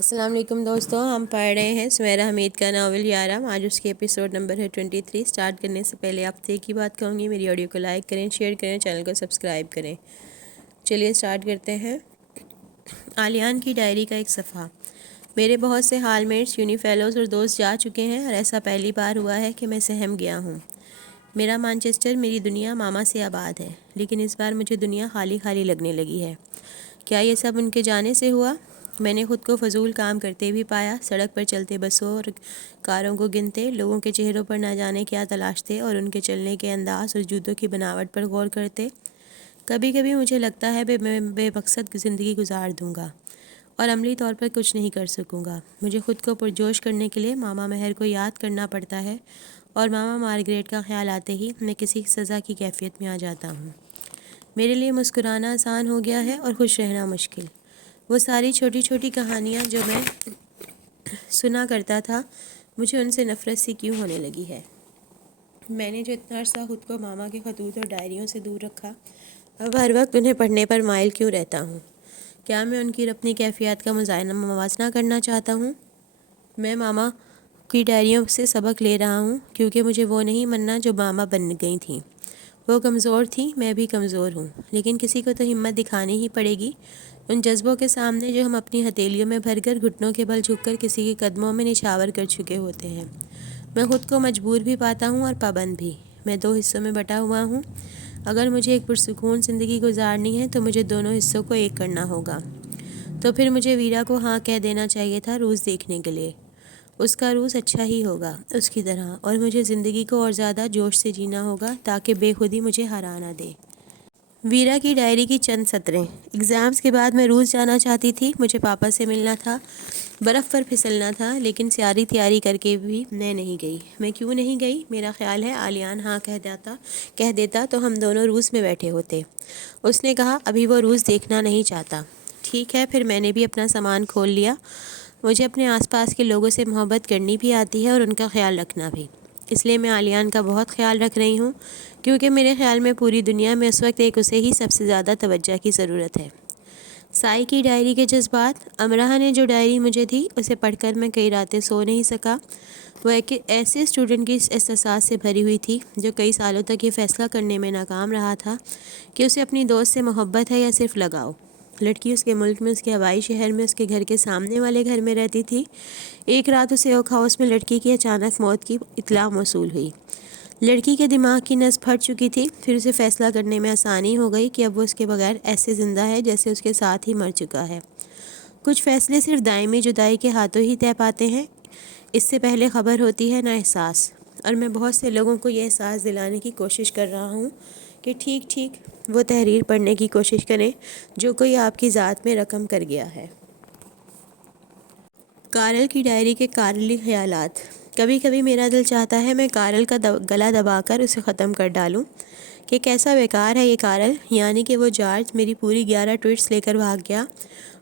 السلام علیکم دوستوں، ہم پڑھ رہے ہیں سمیرہ حمید کا ناول یارم۔ آج اس کے ایپیسوڈ نمبر ہے 23۔ سٹارٹ کرنے سے پہلے آپ سے ایک ہی بات کہوں گی، میری آڈیو کو لائک کریں، شیئر کریں، چینل کو سبسکرائب کریں۔ چلیے سٹارٹ کرتے ہیں۔ عالیان کی ڈائری کا ایک صفحہ۔ میرے بہت سے ہال میٹس، یونی فیلوز اور دوست جا چکے ہیں، اور ایسا پہلی بار ہوا ہے کہ میں سہم گیا ہوں۔ میرا مانچسٹر، میری دنیا ماما سے آباد ہے، لیکن اس بار مجھے دنیا خالی خالی لگنے لگی ہے۔ کیا یہ سب ان کے جانے سے ہوا؟ میں نے خود کو فضول کام کرتے بھی پایا، سڑک پر چلتے بسوں اور کاروں کو گنتے، لوگوں کے چہروں پر نہ جانے کیا تلاشتے اور ان کے چلنے کے انداز اور جوتوں کی بناوٹ پر غور کرتے۔ کبھی کبھی مجھے لگتا ہے میں بے مقصد زندگی گزار دوں گا اور عملی طور پر کچھ نہیں کر سکوں گا۔ مجھے خود کو پرجوش کرنے کے لیے ماما مہر کو یاد کرنا پڑتا ہے، اور ماما مارگریٹ کا خیال آتے ہی میں کسی سزا کی کیفیت میں آ جاتا ہوں۔ میرے لیے مسکرانا آسان ہو گیا ہے اور خوش رہنا مشکل۔ وہ ساری چھوٹی چھوٹی کہانیاں جو میں سنا کرتا تھا، مجھے ان سے نفرت سی کیوں ہونے لگی ہے؟ میں نے جو اتنا عرصہ خود کو ماما کے خطوط اور ڈائریوں سے دور رکھا، اب ہر وقت انہیں پڑھنے پر مائل کیوں رہتا ہوں؟ کیا میں ان کی اپنی کیفیات کا موازنہ کرنا چاہتا ہوں؟ میں ماما کی ڈائریوں سے سبق لے رہا ہوں، کیونکہ مجھے وہ نہیں مننا جو ماما بن گئی تھیں۔ وہ کمزور تھیں، میں بھی کمزور ہوں، لیکن کسی کو تو ہمت دکھانی ہی پڑے گی ان جذبوں کے سامنے جو ہم اپنی ہتھیلیوں میں بھر کر گھٹنوں کے بل جھک کر کسی کے قدموں میں نچھاور کر چکے ہوتے ہیں۔ میں خود کو مجبور بھی پاتا ہوں اور پابند بھی۔ میں دو حصوں میں بٹا ہوا ہوں۔ اگر مجھے ایک پرسکون زندگی گزارنی ہے تو مجھے دونوں حصوں کو ایک کرنا ہوگا۔ تو پھر مجھے ویرا کو ہاں کہہ دینا چاہیے تھا روز دیکھنے کے لیے۔ اس کا روز اچھا ہی ہوگا اس کی طرح، اور مجھے زندگی کو اور زیادہ جوش سے جینا ہوگا تاکہ بے خودی مجھے ہرا نہ دے۔ ویرا کی ڈائری کی چند سطریں۔ ایگزامز کے بعد میں روز جانا چاہتی تھی، مجھے پاپا سے ملنا تھا، برف پر پھسلنا تھا، لیکن ساری تیاری کر کے بھی میں نہیں گئی۔ میں کیوں نہیں گئی؟ میرا خیال ہے عالیان ہاں کہہ دیتا تو ہم دونوں روس میں بیٹھے ہوتے۔ اس نے کہا ابھی وہ روس دیکھنا نہیں چاہتا۔ ٹھیک ہے، پھر میں نے بھی اپنا سامان کھول لیا۔ مجھے اپنے آس پاس کے لوگوں سے محبت کرنی بھی آتی ہے اور ان کا خیال رکھنا بھی، اس لیے میں عالیان کا بہت خیال رکھ رہی ہوں، کیونکہ میرے خیال میں پوری دنیا میں اس وقت ایک اسے ہی سب سے زیادہ توجہ کی ضرورت ہے۔ سائی کی ڈائری کے جذبات۔ امرہ نے جو ڈائری مجھے دی، اسے پڑھ کر میں کئی راتیں سو نہیں سکا۔ وہ ایک ایسے اسٹوڈنٹ کی احساسات سے بھری ہوئی تھی جو کئی سالوں تک یہ فیصلہ کرنے میں ناکام رہا تھا کہ اسے اپنی دوست سے محبت ہے یا صرف لگاؤ۔ لڑکی اس کے ملک میں، اس کے ہوائی شہر میں، اس کے گھر کے سامنے والے گھر میں رہتی تھی۔ ایک رات اسے اوک ہاؤس میں لڑکی کی اچانک موت کی اطلاع موصول ہوئی۔ لڑکی کے دماغ کی نس پھٹ چکی تھی۔ پھر اسے فیصلہ کرنے میں آسانی ہو گئی کہ اب وہ اس کے بغیر ایسے زندہ ہے جیسے اس کے ساتھ ہی مر چکا ہے۔ کچھ فیصلے صرف دائمی جدائی کے ہاتھوں ہی طے پاتے ہیں، اس سے پہلے خبر ہوتی ہے نہ احساس۔ اور میں بہت سے لوگوں کو یہ احساس دلانے کی کوشش کر رہا ہوں کہ ٹھیک وہ تحریر پڑھنے کی کوشش کریں جو کوئی آپ کی ذات میں رقم کر گیا ہے۔ کارل کی ڈائری کے کارلی خیالات۔ کبھی کبھی میرا دل چاہتا ہے میں کارل کا گلا دبا کر اسے ختم کر ڈالوں کہ کیسا بیکار ہے یہ کارل، یعنی کہ وہ جارج میری پوری 11 ٹویٹس لے کر بھاگ گیا،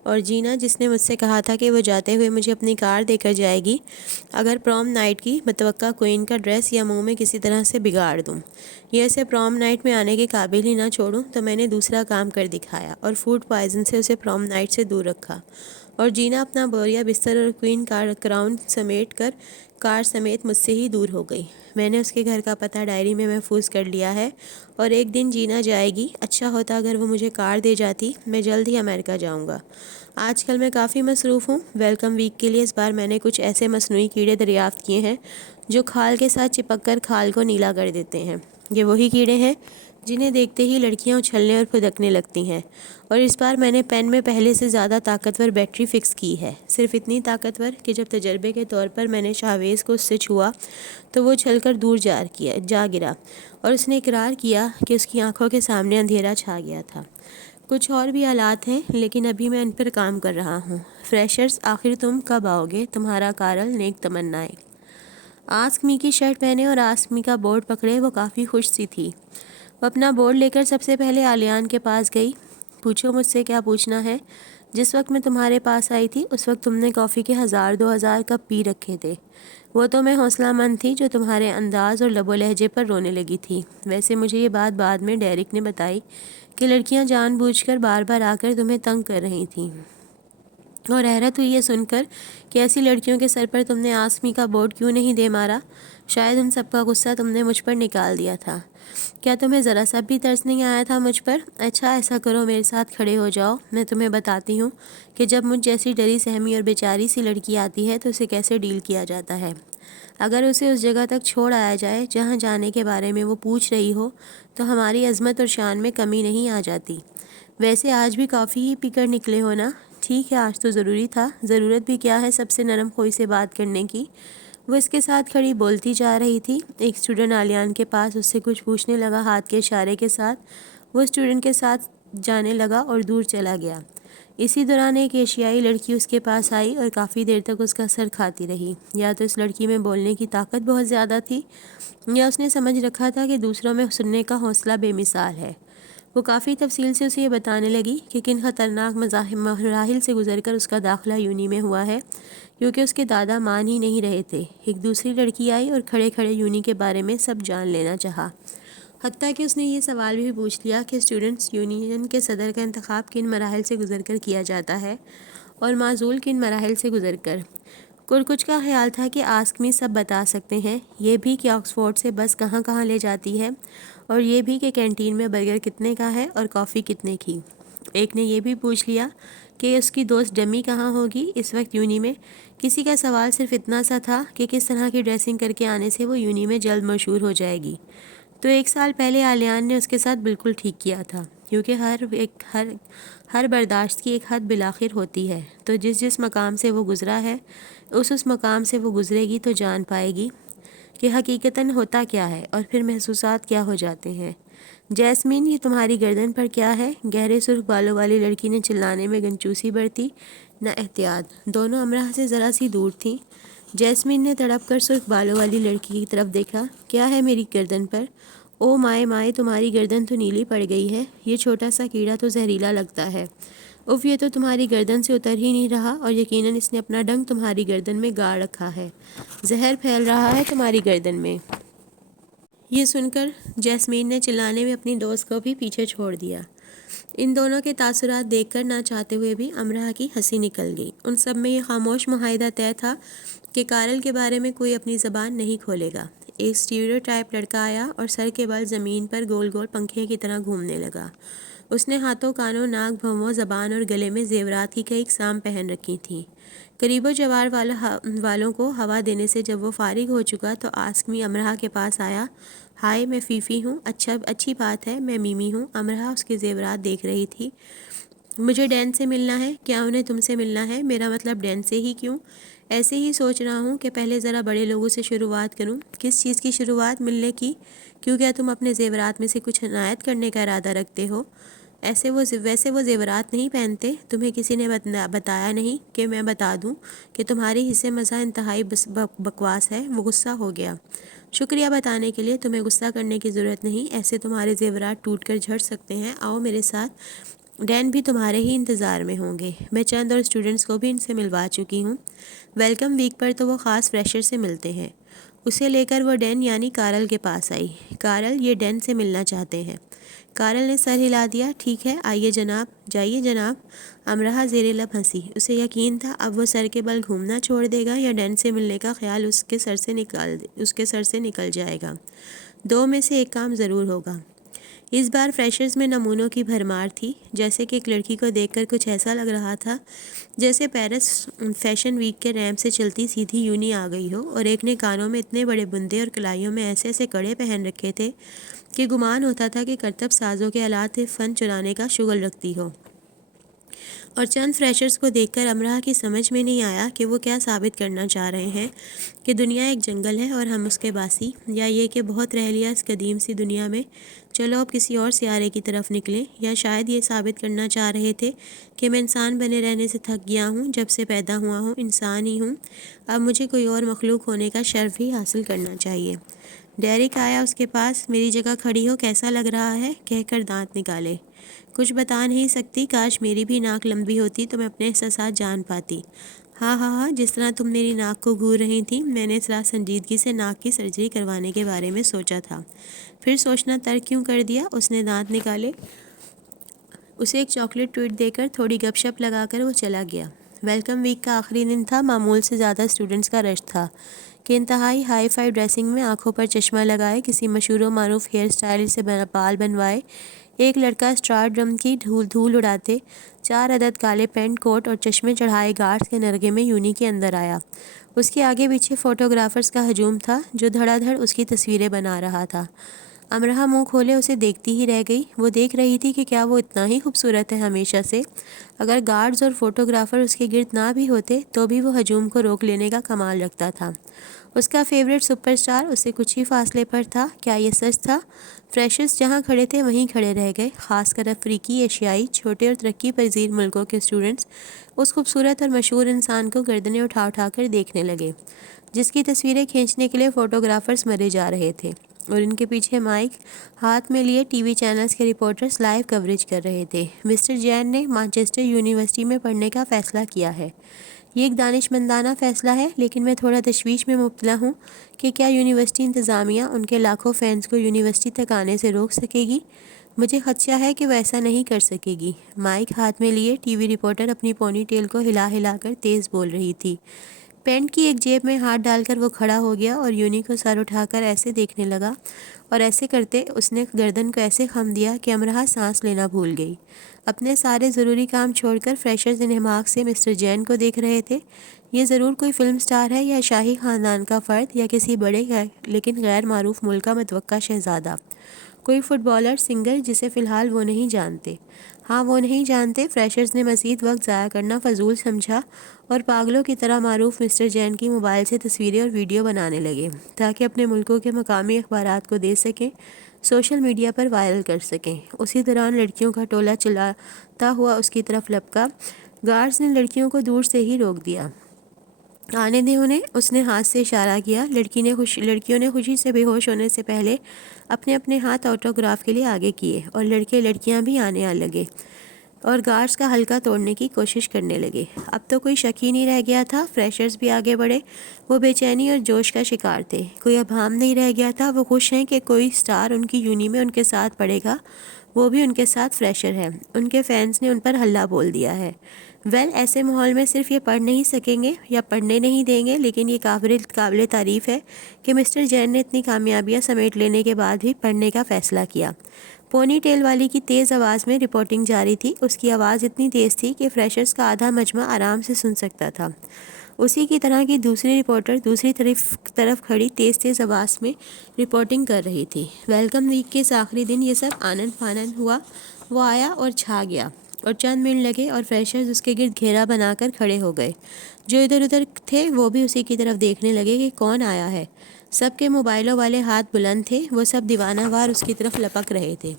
اور جینا جس نے مجھ سے کہا تھا کہ وہ جاتے ہوئے مجھے اپنی کار دے کر جائے گی اگر پروم نائٹ کی متوقع کوئین کا ڈریس یا منہ میں کسی طرح سے بگاڑ دوں یا اسے پروم نائٹ میں آنے کے قابل ہی نہ چھوڑوں، تو میں نے دوسرا کام کر دکھایا اور فوڈ پوائزن سے اسے پروم نائٹ سے دور رکھا، اور جینا اپنا بوریا بستر اور کوئین کراؤن سمیٹ کر کار سمیت مجھ سے ہی دور ہو گئی۔ میں نے اس کے گھر کا پتہ ڈائری میں محفوظ کر لیا ہے، اور ایک دن جینا جائے گی۔ اچھا ہوتا اگر وہ مجھے کار دے جاتی، میں جلد ہی امریکہ جاؤں گا۔ آج کل میں کافی مصروف ہوں۔ ویلکم ویک کے لیے اس بار میں نے کچھ ایسے مصنوعی کیڑے دریافت کیے ہیں جو کھال کے ساتھ چپک کر کھال کو نیلا کر دیتے ہیں۔ یہ وہی کیڑے ہیں جنہیں دیکھتے ہی لڑکیاں اچھلنے اور پھدکنے لگتی ہیں، اور اس بار میں نے پین میں پہلے سے زیادہ طاقتور بیٹری فکس کی ہے، صرف اتنی طاقتور کہ جب تجربے کے طور پر میں نے شاہویز کو اس سے چھوا تو وہ چھل کر دور جا گرا، اور اس نے اقرار کیا کہ اس کی آنکھوں کے سامنے اندھیرا چھا گیا تھا۔ کچھ اور بھی آلات ہیں، لیکن ابھی میں ان پر کام کر رہا ہوں۔ فریشرز، آخر تم کب آؤ گے؟ تمہارا کارل، نیک تمنائیں۔ آسک می کی شرٹ پہنے اور آسک می کا بورڈ پکڑے وہ کافی خوش سی تھی۔ وہ اپنا بورڈ لے کر سب سے پہلے عالیان کے پاس گئی۔ پوچھو مجھ سے کیا پوچھنا ہے؟ جس وقت میں تمہارے پاس آئی تھی اس وقت تم نے کافی کے 1000-2000 کپ پی رکھے تھے۔ وہ تو میں حوصلہ مند تھی جو تمہارے انداز اور لب و لہجے پر رونے لگی تھی۔ ویسے مجھے یہ بات بعد میں ڈیرک نے بتائی کہ لڑکیاں جان بوجھ کر بار بار آ کر تمہیں تنگ کر رہی تھیں، اور حیرت ہوئی یہ سن کر کہ ایسی لڑکیوں کے سر پر تم نے آسمی کا بورڈ کیوں نہیں دے مارا؟ شاید ان سب کا غصہ تم نے مجھ پر نکال دیا تھا۔ کیا تمہیں ذرا سا بھی ترس نہیں آیا تھا مجھ پر؟ اچھا ایسا کرو، میرے ساتھ کھڑے ہو جاؤ، میں تمہیں بتاتی ہوں کہ جب مجھ جیسی ڈری سہمی اور بیچاری سی لڑکی آتی ہے تو اسے کیسے ڈیل کیا جاتا ہے۔ اگر اسے اس جگہ تک چھوڑ آیا جائے جہاں جانے کے بارے میں وہ پوچھ رہی ہو تو ہماری عظمت اور شان میں کمی نہیں آ جاتی۔ ویسے آج بھی کافی ہی پکڑ نکلے ہو نا؟ ٹھیک ہے، آج تو ضروری تھا، ضرورت بھی کیا ہے سب سے نرم خوئی سے بات کرنے کی۔ وہ اس کے ساتھ کھڑی بولتی جا رہی تھی۔ ایک اسٹوڈنٹ عالیان کے پاس اس سے کچھ پوچھنے لگا، ہاتھ کے اشارے کے ساتھ وہ اسٹوڈنٹ کے ساتھ جانے لگا اور دور چلا گیا۔ اسی دوران ایک ایشیائی لڑکی اس کے پاس آئی اور کافی دیر تک اس کا سر کھاتی رہی۔ یا تو اس لڑکی میں بولنے کی طاقت بہت زیادہ تھی یا اس نے سمجھ رکھا تھا کہ دوسروں میں سننے کا حوصلہ بے مثال ہے۔ وہ کافی تفصیل سے اسے یہ بتانے لگی کہ کن خطرناک مراحل سے گزر کر اس کا داخلہ یونی میں ہوا ہے، کیونکہ اس کے دادا مان ہی نہیں رہے تھے۔ ایک دوسری لڑکی آئی اور کھڑے کھڑے یونی کے بارے میں سب جان لینا چاہا، حتیٰ کہ اس نے یہ سوال بھی پوچھ لیا کہ اسٹوڈنٹس یونین کے صدر کا انتخاب کن مراحل سے گزر کر کیا جاتا ہے اور معزول کن مراحل سے گزر کر۔ کچھ کا خیال تھا کہ آسک می سب بتا سکتے ہیں، یہ بھی کہ آکسفورڈ سے بس کہاں کہاں لے جاتی ہے، اور یہ بھی کہ کینٹین میں برگر کتنے کا ہے اور کافی کتنے کی۔ ایک نے یہ بھی پوچھ لیا کہ اس کی دوست ڈمی کہاں ہوگی اس وقت یونی میں۔ کسی کا سوال صرف اتنا سا تھا کہ کس طرح کی ڈریسنگ کر کے آنے سے وہ یونی میں جلد مشہور ہو جائے گی۔ تو 1 سال پہلے عالیان نے اس کے ساتھ بالکل ٹھیک کیا تھا، کیونکہ ہر برداشت کی ایک حد بالآخر ہوتی ہے۔ تو جس مقام سے وہ گزرا ہے اس مقام سے وہ گزرے گی تو جان پائے گی کہ حقیقتاً ہوتا کیا ہے اور پھر محسوسات کیا ہو جاتے ہیں۔ جیسمین، یہ تمہاری گردن پر کیا ہے؟ گہرے سرخ بالوں والی لڑکی نے چلانے میں گنچوسی برتی۔ نہ احتیاط، دونوں امراح سے ذرا سی دور تھیں۔ جیسمین نے تڑپ کر سرخ بالوں والی لڑکی کی طرف دیکھا۔ کیا ہے میری گردن پر؟ او مائے مائے، تمہاری گردن تو نیلی پڑ گئی ہے، یہ چھوٹا سا کیڑا تو زہریلا لگتا ہے۔ اف، یہ تو تمہاری گردن سے اتر ہی نہیں رہا اور یقیناً اس نے اپنا ڈنک تمہاری گردن میں گاڑ رکھا ہے، زہر پھیل رہا ہے تمہاری گردن میں۔ یہ سن کر جیسمین نے چلانے میں اپنی دوست کو بھی پیچھے چھوڑ دیا۔ ان دونوں کے تاثرات دیکھ کر نہ چاہتے ہوئے بھی امراح کی ہنسی نکل گئی۔ ان سب میں یہ خاموش معاہدہ طے تھا کہ کارل کے بارے میں کوئی اپنی زبان نہیں کھولے گا۔ ایک اسٹیریوٹائپ لڑکا آیا اور سر کے بال زمین پر گول گول پنکھے کی طرح گھومنے لگا۔ اس نے ہاتھوں، کانوں، ناک، بھووں، زبان اور گلے میں زیورات کی کئی اقسام پہن رکھی تھیں۔ قریب و جوار والوں کو ہوا دینے سے جب وہ فارغ ہو چکا تو آسک می امراح کے پاس آیا۔ ہائے، میں فیفی ہوں۔ اچھی بات ہے، میں میمی ہوں۔ امراح اس کے زیورات دیکھ رہی تھی۔ مجھے ڈین سے ملنا ہے۔ کیا انہیں تم سے ملنا ہے؟ میرا مطلب ڈین سے ہی کیوں؟ ایسے ہی سوچ رہا ہوں کہ پہلے ذرا بڑے لوگوں سے شروعات کروں۔ کس چیز کی شروعات؟ ملنے کی؟ کیوں، کیا تم اپنے زیورات میں سے کچھ عنایت کرنے کا ارادہ رکھتے ہو؟ ویسے وہ زیورات نہیں پہنتے۔ تمہیں کسی نے بتایا نہیں کہ میں بتا دوں کہ تمہاری حصے مزہ انتہائی بکواس ہے؟ وہ غصہ ہو گیا۔ شکریہ بتانے کے لیے، تمہیں غصہ کرنے کی ضرورت نہیں، ایسے تمہارے زیورات ٹوٹ کر جھڑ سکتے ہیں۔ آؤ میرے ساتھ، ڈین بھی تمہارے ہی انتظار میں ہوں گے۔ میں چند اور اسٹوڈنٹس کو بھی ان سے ملوا چکی ہوں۔ ویلکم ویک پر تو وہ خاص فریشر سے ملتے ہیں۔ اسے لے کر وہ ڈین یعنی کارل کے پاس آئی۔ کارل، یہ ڈین سے ملنا چاہتے ہیں۔ کارل نے سر ہلا دیا۔ ٹھیک ہے، آئیے جناب، جائیے جناب۔ امراح زیر لب ہنسی۔ اسے یقین تھا اب وہ سر کے بل گھومنا چھوڑ دے گا یا ڈین سے ملنے کا خیال اس کے سر سے نکل جائے گا۔ دو میں سے ایک کام ضرور ہوگا۔ اس بار فریشرز میں نمونوں کی بھرمار تھی، جیسے کہ ایک لڑکی کو دیکھ کر کچھ ایسا لگ رہا تھا جیسے پیرس فیشن ویک کے ریمپ سے چلتی سیدھی یونی آ گئی ہو، اور ایک نے کانوں میں اتنے بڑے بندے اور کلائیوں میں ایسے ایسے کڑے پہن رکھے تھے کہ گمان ہوتا تھا کہ کرتب سازوں کے آلات فن چرانے کا شغل رکھتی ہو۔ اور چند فریشرز کو دیکھ کر امراح کی سمجھ میں نہیں آیا کہ وہ کیا ثابت کرنا چاہ رہے ہیں، کہ دنیا ایک جنگل ہے اور ہم اس کے باسی، یا یہ کہ بہت رہ لیا اس قدیم سی دنیا میں، چلو اب کسی اور سیارے کی طرف نکلیں، یا شاید یہ ثابت کرنا چاہ رہے تھے کہ میں انسان بنے رہنے سے تھک گیا ہوں، جب سے پیدا ہوا ہوں انسان ہی ہوں، اب مجھے کوئی اور مخلوق ہونے کا شرف ہی حاصل کرنا چاہیے۔ ڈیرک آیا اس کے پاس۔ میری جگہ کھڑی ہو، کیسا لگ رہا ہے؟ کہہ کر دانت نکالے۔ کچھ بتا نہیں سکتی، کاش میری بھی ناک لمبی ہوتی تو میں اپنے احساسات جان پاتی۔ ہاں ہاں ہاں، جس طرح تم میری ناک کو گھور رہی تھی، میں نے اس رات سنجیدگی سے ناک کی سرجری کروانے کے بارے میں سوچا تھا۔ پھر سوچنا ترک کیوں کر دیا؟ اس نے دانت نکالے۔ اسے ایک چاکلیٹ ٹویٹ دے کر تھوڑی گپ شپ لگا کر وہ چلا گیا۔ ویلکم ویک کا آخری دن تھا. معمول سے زیادہ اسٹوڈنٹس کا رش تھا کہ انتہائی ہائی فائی ڈریسنگ میں آنکھوں پر چشمہ لگائے, کسی مشہور و معروف ہیئر اسٹائل سے بال بنوائے ایک لڑکا اسٹار ڈرم کی دھول اڑاتے 4 عدد کالے پینٹ کوٹ اور چشمے چڑھائے گارڈز کے نرگے میں یونی کے اندر آیا. اس کے آگے پیچھے فوٹوگرافرز کا ہجوم تھا جو دھڑا دھڑ اس کی تصویریں بنا رہا تھا. امرہا منہ کھولے اسے دیکھتی ہی رہ گئی. وہ دیکھ رہی تھی کہ کیا وہ اتنا ہی خوبصورت ہے ہمیشہ سے؟ اگر گارڈز اور فوٹوگرافر اس کے گرد نہ بھی ہوتے تو بھی وہ ہجوم کو روک لینے کا کمال رکھتا تھا. اس کا فیورٹ سپر اسٹار اس سے کچھ ہی فاصلے پر تھا. کیا یہ سچ تھا؟ فریشرز جہاں کھڑے تھے وہیں کھڑے رہ گئے, خاص کر افریقی, ایشیائی, چھوٹے اور ترقی پذیر ملکوں کے اسٹوڈنٹس اس خوبصورت اور مشہور انسان کو گردنیں اٹھا اٹھا کر دیکھنے لگے جس کی تصویریں کھینچنے کے لیے فوٹوگرافرز مرے جا رہے تھے, اور ان کے پیچھے مائک ہاتھ میں لیے ٹی وی چینلز کے رپورٹرز لائیو کوریج کر رہے تھے. مسٹر جین نے مانچسٹر یونیورسٹی میں پڑھنے کا فیصلہ کیا ہے. یہ ایک دانش مندانہ فیصلہ ہے, لیکن میں تھوڑا تشویش میں مبتلا ہوں کہ کیا یونیورسٹی انتظامیہ ان کے لاکھوں فینس کو یونیورسٹی تک آنے سے روک سکے گی؟ مجھے خدشہ ہے کہ وہ ایسا نہیں کر سکے گی. مائک ہاتھ میں لیے ٹی وی رپورٹر اپنی پونی ٹیل کو ہلا ہلا کر تیز بول رہی تھی. پینٹ کی ایک جیب میں ہاتھ ڈال کر وہ کھڑا ہو گیا اور یونی کو سر اٹھا کر ایسے دیکھنے لگا, اور ایسے کرتے اس نے گردن کو ایسے خم دیا کہ امرہا سانس لینا بھول گئی. اپنے سارے ضروری کام چھوڑ کر فریشرز انہماک سے مسٹر جین کو دیکھ رہے تھے. یہ ضرور کوئی فلم سٹار ہے یا شاہی خاندان کا فرد یا کسی بڑے لیکن غیر معروف ملک کا متوقع شہزادہ, کوئی فٹ بالر, سنگر جسے فی الحال وہ نہیں جانتے. ہاں وہ نہیں جانتے. فریشرز نے مزید وقت ضائع کرنا فضول سمجھا اور پاگلوں کی طرح معروف مسٹر جین کی موبائل سے تصویریں اور ویڈیو بنانے لگے تاکہ اپنے ملکوں کے مقامی اخبارات کو دے سکیں, سوشل میڈیا پر وائرل کر سکیں. اسی دوران لڑکیوں کا ٹولہ چلاتا ہوا اس کی طرف لپکا. گارڈز نے لڑکیوں کو دور سے ہی روک دیا. آنے دیں انہیں, اس نے ہاتھ سے اشارہ کیا. لڑکیوں نے خوشی سے بے ہوش ہونے سے پہلے اپنے اپنے ہاتھ آٹوگراف کے لیے آگے کیے, اور لڑکے لڑکیاں بھی آنے لگے اور گارڈز کا حلقہ توڑنے کی کوشش کرنے لگے. اب تو کوئی شک ہی نہیں رہ گیا تھا. فریشرز بھی آگے بڑھے. وہ بے چینی اور جوش کا شکار تھے. کوئی ابہام نہیں رہ گیا تھا. وہ خوش ہیں کہ کوئی سٹار ان کی یونی میں ان کے ساتھ پڑھے گا, وہ بھی ان کے ساتھ فریشر ہے. ان کے فینس نے ان پر ہلہ بول دیا ہے. ایسے ماحول میں صرف یہ پڑھ نہیں سکیں گے یا پڑھنے نہیں دیں گے, لیکن یہ قابل تعریف ہے کہ مسٹر جین نے اتنی کامیابیاں سمیٹ لینے کے بعد بھی پڑھنے کا فیصلہ کیا. پونی ٹیل والی کی تیز آواز میں رپورٹنگ جاری تھی. اس کی آواز اتنی تیز تھی کہ فریشرز کا آدھا مجمع آرام سے سن سکتا تھا. اسی کی طرح کی دوسری رپورٹر دوسری طرف کھڑی تیز آواز میں رپورٹنگ کر رہی تھی. ویلکم ویک کے اس آخری دن یہ سب آنن فانن ہوا. وہ آیا اور چھا گیا, اور چند منٹ لگے اور فریشرز اس کے گرد گھیرا بنا کر کھڑے ہو گئے. جو ادھر ادھر تھے وہ بھی اسی کی طرف دیکھنے لگے کہ کون آیا ہے. سب کے موبائلوں والے ہاتھ بلند تھے. وہ سب دیوانہ وار اس کی طرف لپک رہے تھے.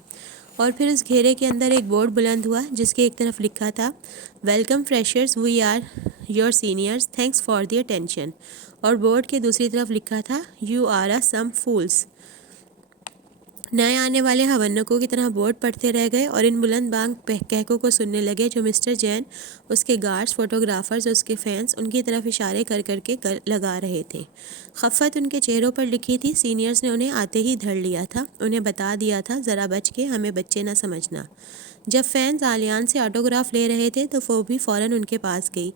اور پھر اس گھیرے کے اندر ایک بورڈ بلند ہوا جس کے ایک طرف لکھا تھا welcome freshers, we are your seniors, thanks for the attention, اور بورڈ کے دوسری طرف لکھا تھا you are awesome fools. نئے آنے والے ہونکوں کی طرح بورڈ پڑھتے رہ گئے اور ان بلند بانگ کہکوں کو سننے لگے جو مسٹر جین, اس کے گارڈز, فوٹوگرافرز اور اس کے فینس ان کی طرف اشارے کر کر کے لگا رہے تھے. خفت ان کے چہروں پر لکھی تھی. سینئرز نے انہیں آتے ہی دھڑ لیا تھا. انہیں بتا دیا تھا ذرا بچ کے, ہمیں بچے نہ سمجھنا. جب فینس آلیان سے آٹوگراف لے رہے تھے تو وہ بھی فوراً ان کے پاس گئی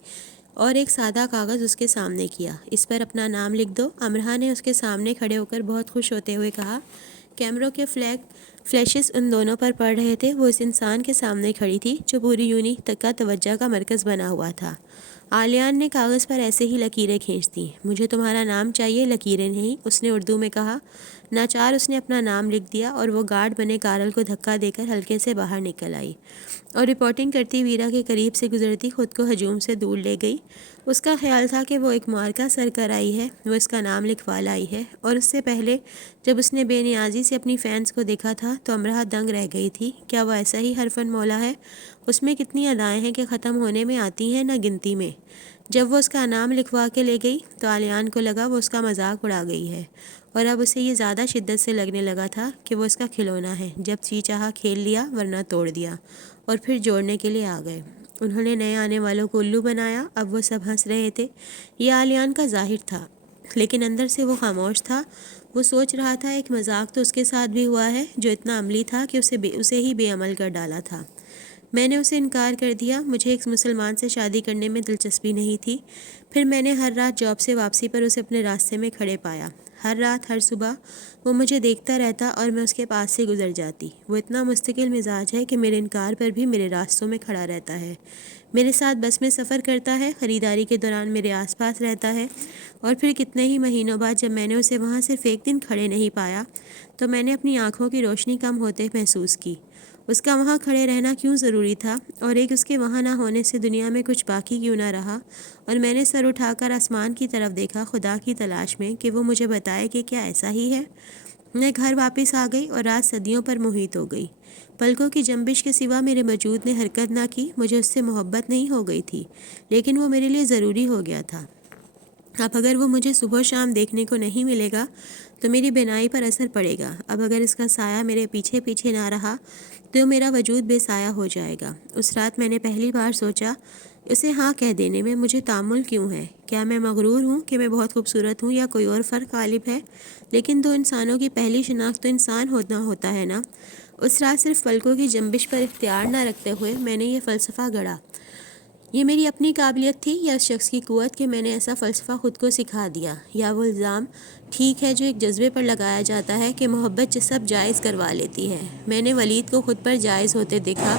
اور ایک سادہ کاغذ اس کے سامنے کیا. اس پر اپنا نام لکھ دو. امرہا نے اس کے سامنے کھڑے ہو کر بہت خوش ہوتے ہوئے کہا. کیمروں کے فلیشز ان دونوں پر پڑ رہے تھے. وہ اس انسان کے سامنے کھڑی تھی جو پوری یونی تک کا توجہ کا مرکز بنا ہوا تھا. آلیان نے کاغذ پر ایسے ہی لکیریں کھینچ دیں. مجھے تمہارا نام چاہیے, لکیریں نہیں, اس نے اردو میں کہا. ناچار اس نے اپنا نام لکھ دیا اور وہ گارڈ بنے کارل کو دھکا دے کر ہلکے سے باہر نکل آئی اور رپورٹنگ کرتی ویرا کے قریب سے گزرتی خود کو ہجوم سے دور لے گئی. اس کا خیال تھا کہ وہ ایک معرکہ سر کر آئی ہے, وہ اس کا نام لکھوا لائی ہے. اور اس سے پہلے جب اس نے بے نیازی سے اپنی فینس کو دیکھا تھا تو امرہا دنگ رہ گئی تھی. کیا وہ ایسا ہی ہر فن مولا ہے؟ اس میں کتنی ادائیں ہیں کہ ختم ہونے میں آتی ہیں نہ گنتی میں. جب وہ اس کا نام لکھوا کے لے گئی تو آلیان کو لگا وہ اس کا مذاق اڑا گئی ہے, اور اب اسے یہ زیادہ شدت سے لگنے لگا تھا کہ وہ اس کا کھلونا ہے. جب جی چاہا کھیل لیا, ورنہ توڑ دیا. اور پھر جوڑنے کے لیے آ گئے. انہوں نے نئے آنے والوں کو الو بنایا. اب وہ سب ہنس رہے تھے. یہ آلیان کا ظاہر تھا, لیکن اندر سے وہ خاموش تھا. وہ سوچ رہا تھا ایک مذاق تو اس کے ساتھ بھی ہوا ہے جو اتنا عملی تھا کہ اسے ہی بے عمل کر ڈالا تھا. میں نے اسے انکار کر دیا، مجھے ایک مسلمان سے شادی کرنے میں دلچسپی نہیں تھی۔ پھر میں نے ہر رات جاب سے واپسی پر اسے اپنے راستے میں کھڑے پایا۔ ہر رات ہر صبح وہ مجھے دیکھتا رہتا اور میں اس کے پاس سے گزر جاتی۔ وہ اتنا مستقل مزاج ہے کہ میرے انکار پر بھی میرے راستوں میں کھڑا رہتا ہے، میرے ساتھ بس میں سفر کرتا ہے، خریداری کے دوران میرے آس پاس رہتا ہے، اور پھر کتنے ہی مہینوں بعد جب میں نے اسے وہاں صرف ایک دن کھڑے نہیں پایا تو میں نے اپنی آنکھوں کی روشنی کم ہوتے محسوس کی۔ اس کا وہاں کھڑے رہنا کیوں ضروری تھا، اور ایک اس کے وہاں نہ ہونے سے دنیا میں کچھ باقی کیوں نہ رہا؟ اور میں نے سر اٹھا کر آسمان کی طرف دیکھا، خدا کی تلاش میں کہ وہ مجھے بتائے کہ کیا ایسا ہی ہے۔ میں گھر واپس آ گئی اور رات صدیوں پر محیط ہو گئی۔ پلکوں کی جنبش کے سوا میرے وجود نے حرکت نہ کی۔ مجھے اس سے محبت نہیں ہو گئی تھی، لیکن وہ میرے لیے ضروری ہو گیا تھا۔ اب اگر وہ مجھے صبح و شام دیکھنے کو نہیں ملے گا تو میری بینائی پر اثر پڑے گا۔ اب اگر اس کا سایہ میرے پیچھے پیچھے نہ رہا تو میرا وجود بے سایہ ہو جائے گا۔ اس رات میں نے پہلی بار سوچا، اسے ہاں کہہ دینے میں مجھے تعمل کیوں ہے؟ کیا میں مغرور ہوں کہ میں بہت خوبصورت ہوں، یا کوئی اور فرق غالب ہے؟ لیکن دو انسانوں کی پہلی شناخت تو انسان ہوتا ہے نا۔ اس رات صرف پلکوں کی جنبش پر اختیار نہ رکھتے ہوئے میں نے یہ فلسفہ گڑھا۔ یہ میری اپنی قابلیت تھی یا اس شخص کی قوت کہ میں نے ایسا فلسفہ خود کو سکھا دیا، یا وہ الزام ٹھیک ہے جو ایک جذبے پر لگایا جاتا ہے کہ محبت سب جائز کروا لیتی ہے۔ میں نے ولید کو خود پر جائز ہوتے دیکھا۔